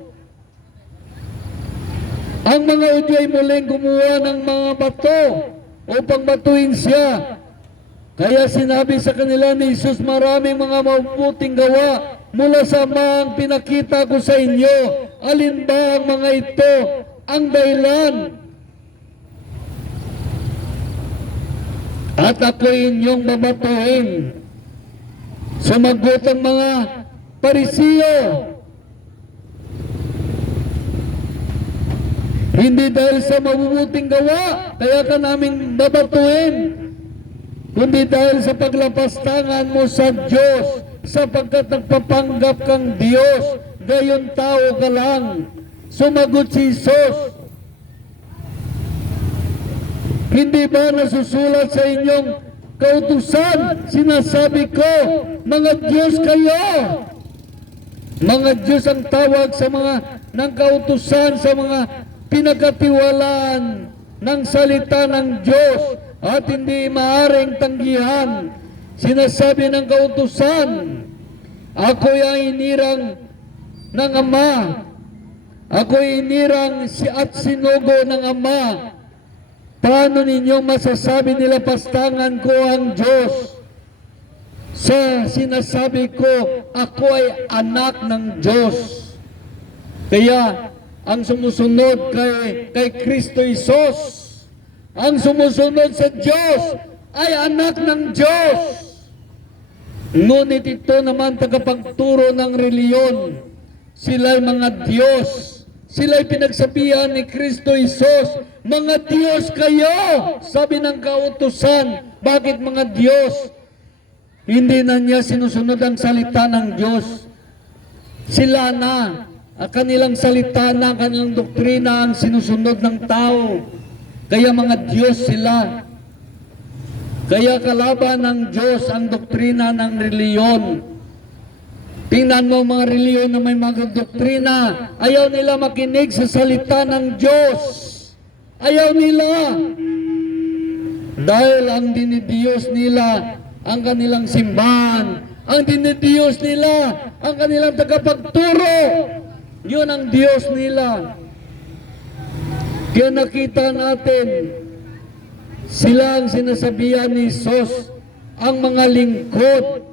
ang mga Hudyo ay muling gumawa ng mga bato upang batuin siya. Kaya sinabi sa kanila ni Jesus, maraming mga mabuting gawa mula sa mga pinakita ko sa inyo. Alin ba ang mga ito ang dahilan? At ako'y inyong babatuhin. Sumagot ang mga Parisiyo, hindi dahil sa mabubuting gawa, kaya ka namin babatuhin, kundi dahil sa paglapastangan mo sa Diyos, sapagkat nagpapanggap kang Diyos, gayon tao ka lang. Sumagot si Jesus, Hindi ba nasusulat sa inyong kautusan? Sinasabi ko, mga Diyos kayo. Mga Diyos ang tawag sa mga ng kautusan, sa mga pinagkatiwalaan ng salita ng Diyos at hindi maaring tanggihan. Sinasabi ng kautusan, ako'y ang inirang ng Ama. Ako'y inirang at sinugo ng Ama. Paano ninyo masasabi nila pastangan ko ang Diyos? Sa sinasabi ko, ako ay anak ng Diyos. Kaya, ang sumusunod kay Kristo Isos, ang sumusunod sa Diyos, ay anak ng Diyos. Ngunit ito naman tagapagturo ng reliyon. Sila'y mga Diyos. Sila'y pinagsabihan ni Kristo Isos, mga Diyos kayo, sabi ng kautusan. Bakit mga Diyos? Hindi na niya sinusunod ang salita ng Diyos. Sila na, ang kanilang salita na, ang kanilang doktrina ang sinusunod ng tao. Kaya mga Diyos sila. Kaya kalaban ng Diyos ang doktrina ng reliyon. Tingnan mo mga reliyon na may mga doktrina, ayaw nila makinig sa salita ng Diyos. Ayaw nila. Dahil ang dinidiyos nila, ang kanilang simbahan, ang dinidiyos nila, ang kanilang tagapagturo, yun ang Diyos nila. Kaya nakita natin, sila ang sinasabihan ni Jesus, ang mga lingkod.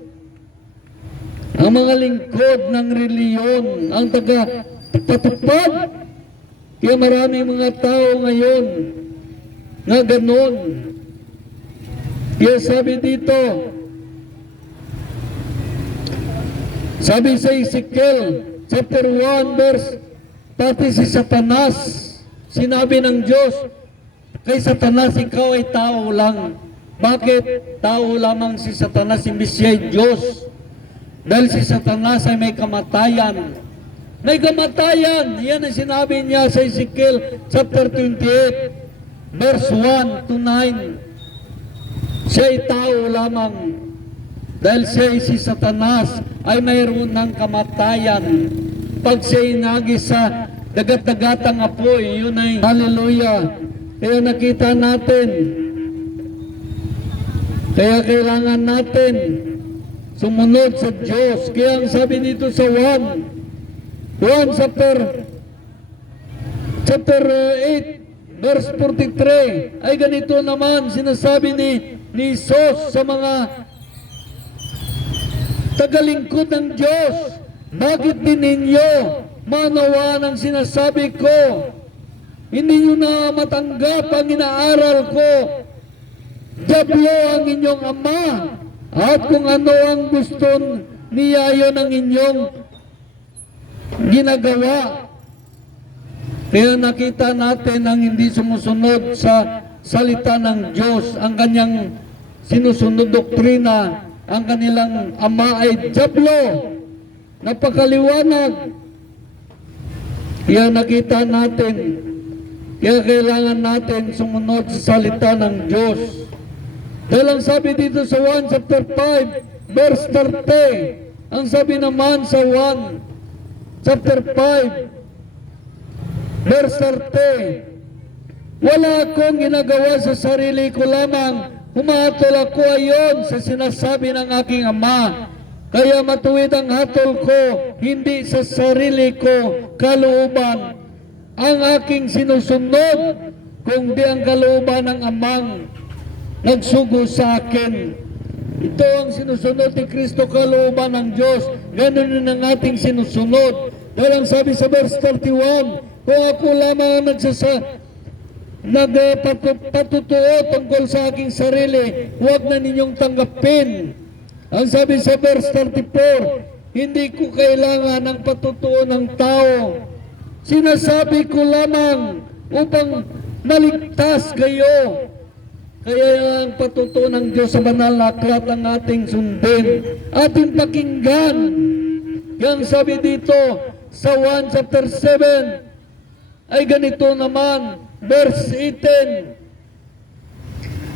Ang mga lingkod ng reliyon, ang taga-patupad. Kaya marami mga tao ngayon na ganon. Kaya sabi dito, sabi sa Ezekiel, chapter 1, verse, pati si Satanas, sinabi ng Diyos, kay Satanas, ikaw ay tao lang. Bakit? Tao lamang si Satanas, imbis siya ay Diyos. Dahil si Satanas ay may kamatayan. May kamatayan! Yan ang sinabi niya sa Ezekiel chapter 28, verse 1 to 9. Siya ay tao lamang. Dahil siya ay si Satanas ay mayroon ng kamatayan. Pag siya inagi sa dagat-dagatang apoy, yun ay hallelujah. Kaya nakita natin, kaya kailangan natin sumunod sa Diyos. Kaya ang sabi dito sa 1 chapter 8 verse 43 ay ganito naman sinasabi ni Jesus sa mga tagalingkod ng Diyos, bakit din ninyo manawaan ang sinasabi ko? Hindi nyo na matanggap ang inaaral ko. Diablo ang inyong ama. At kung ano ang gusto niya, yun ang inyong ginagawa. Kaya nakita natin ang hindi sumusunod sa salita ng Diyos, ang kanyang sinusunod doktrina, ang kanilang ama ay diablo. Napakaliwanag. Kaya nakita natin, kaya kailangan natin sumunod sa salita ng Diyos. Dahil ang sabi dito sa 1 chapter 5 verse 30, ang sabi naman sa 1 chapter 5 verse 30, wala akong ginagawa sa sarili ko lamang, humahatol ako ayon sa sinasabi ng aking ama. Kaya matuwid ang hatol ko, hindi sa sarili ko kalooban ang aking sinusunod, kundi ang kalooban ng amang nagsugo sa akin. Ito ang sinusunod ni Kristo, kalooban ng Diyos. Ganun din ang ating sinusunod. Dahil ang sabi sa verse 31, kung ako lamang ang nagpatutuo tungkol sa aking sarili, huwag na ninyong tanggapin. Ang sabi sa verse 34, hindi ko kailangan ng patutuo ng tao. Sinasabi ko lamang upang naligtas kayo. Kaya ang patutuo ng Diyos sa banal na aklat ang ating sundin, ating pakinggan. Yang sabi dito sa 1 chapter 7 ay ganito naman, verse 18.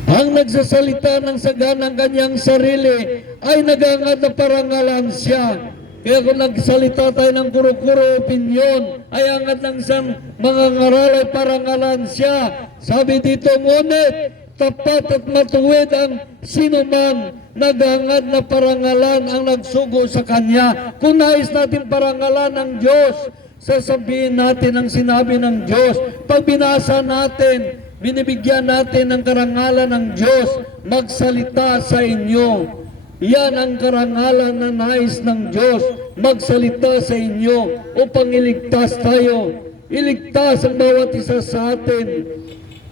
Ang nagsasalita ng saganang kanyang sarili ay nagangad na parangalan siya. Kaya kung nagsalita tayo ng kuro-kuro opinyon, ay angad ng isang mga ngaral ay parangalan siya. Sabi dito, ngunit tapat at matuwid ang sinuman nagangad na parangalan ang nagsugo sa kanya. Kung nais natin parangalan ng Diyos, sasabihin natin ang sinabi ng Diyos. Pag binasa natin, binibigyan natin ng karangalan ng Diyos, magsalita sa inyo. Yan ang karangalan na nais ng Diyos, magsalita sa inyo upang iligtas tayo. Iligtas ang bawat isa sa atin.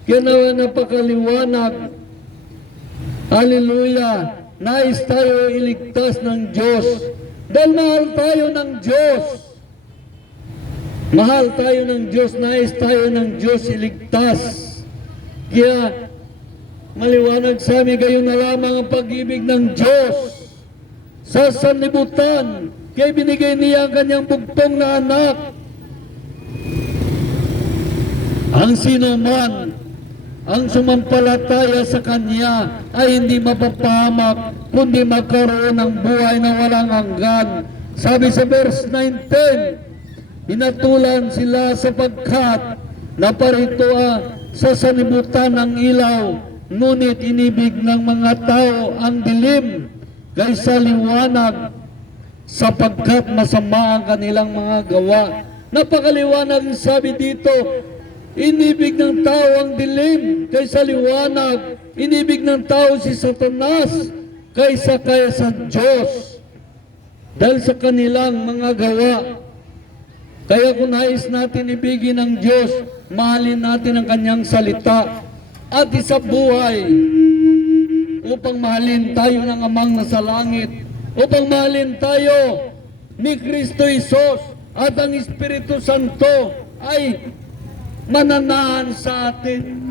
Kaya na napakaliwanag. Hallelujah! Nais tayo iligtas ng Diyos. Dahil mahal tayo ng Diyos. Mahal tayo ng Diyos. Nais tayo ng Diyos iligtas. Kaya maliwanag sa amin, gayon na lamang ang pag-ibig ng Diyos sa sanlibutan. Kaya binigay niya ang kanyang bugtong na anak. Ang sino man ang sumampalataya sa kanya ay hindi mapapahamak, kundi magkaroon ng buhay na walang hanggan. Sabi sa verse 19, hinatulan sila sapagkat naparito sa sanlibutan ng ilaw, ngunit inibig ng mga tao ang dilim kaysa liwanag, sapagkat masama ang kanilang mga gawa. Napakaliwanag sabi dito, inibig ng tao ang dilim kaysa liwanag, inibig ng tao si Satanas kaysa sa Diyos, dahil sa kanilang mga gawa. Kaya kung nais natin ibigin ng Diyos, mahalin natin ang kanyang salita at isa buhay upang mahalin tayo ng Amang nasa langit, upang mahalin tayo ni Kristo Isos, at ang Espiritu Santo ay mananahan sa atin.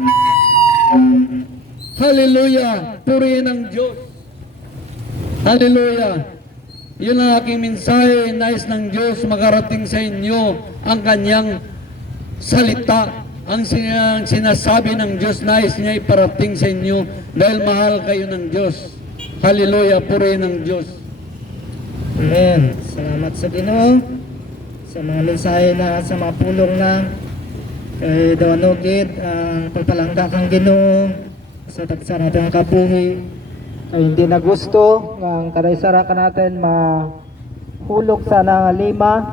Hallelujah! Purihin ang Diyos. Hallelujah! Yun ang aking mensahe. Nais ng Diyos makarating sa inyo ang kanyang salita. Ang sinasabi ng Diyos, nais niya iparating sa inyo dahil mahal kayo ng Diyos. Hallelujah! Purihin ang Diyos. Amen. Salamat sa Ginoo sa mga mensahe na sa mga pulong na kay Dawanogid, ang pagpalangga kang Ginoo sa tagsa natin ang kabuhi ay hindi na gusto ng kadaysara ka natin mahulog sa nga lima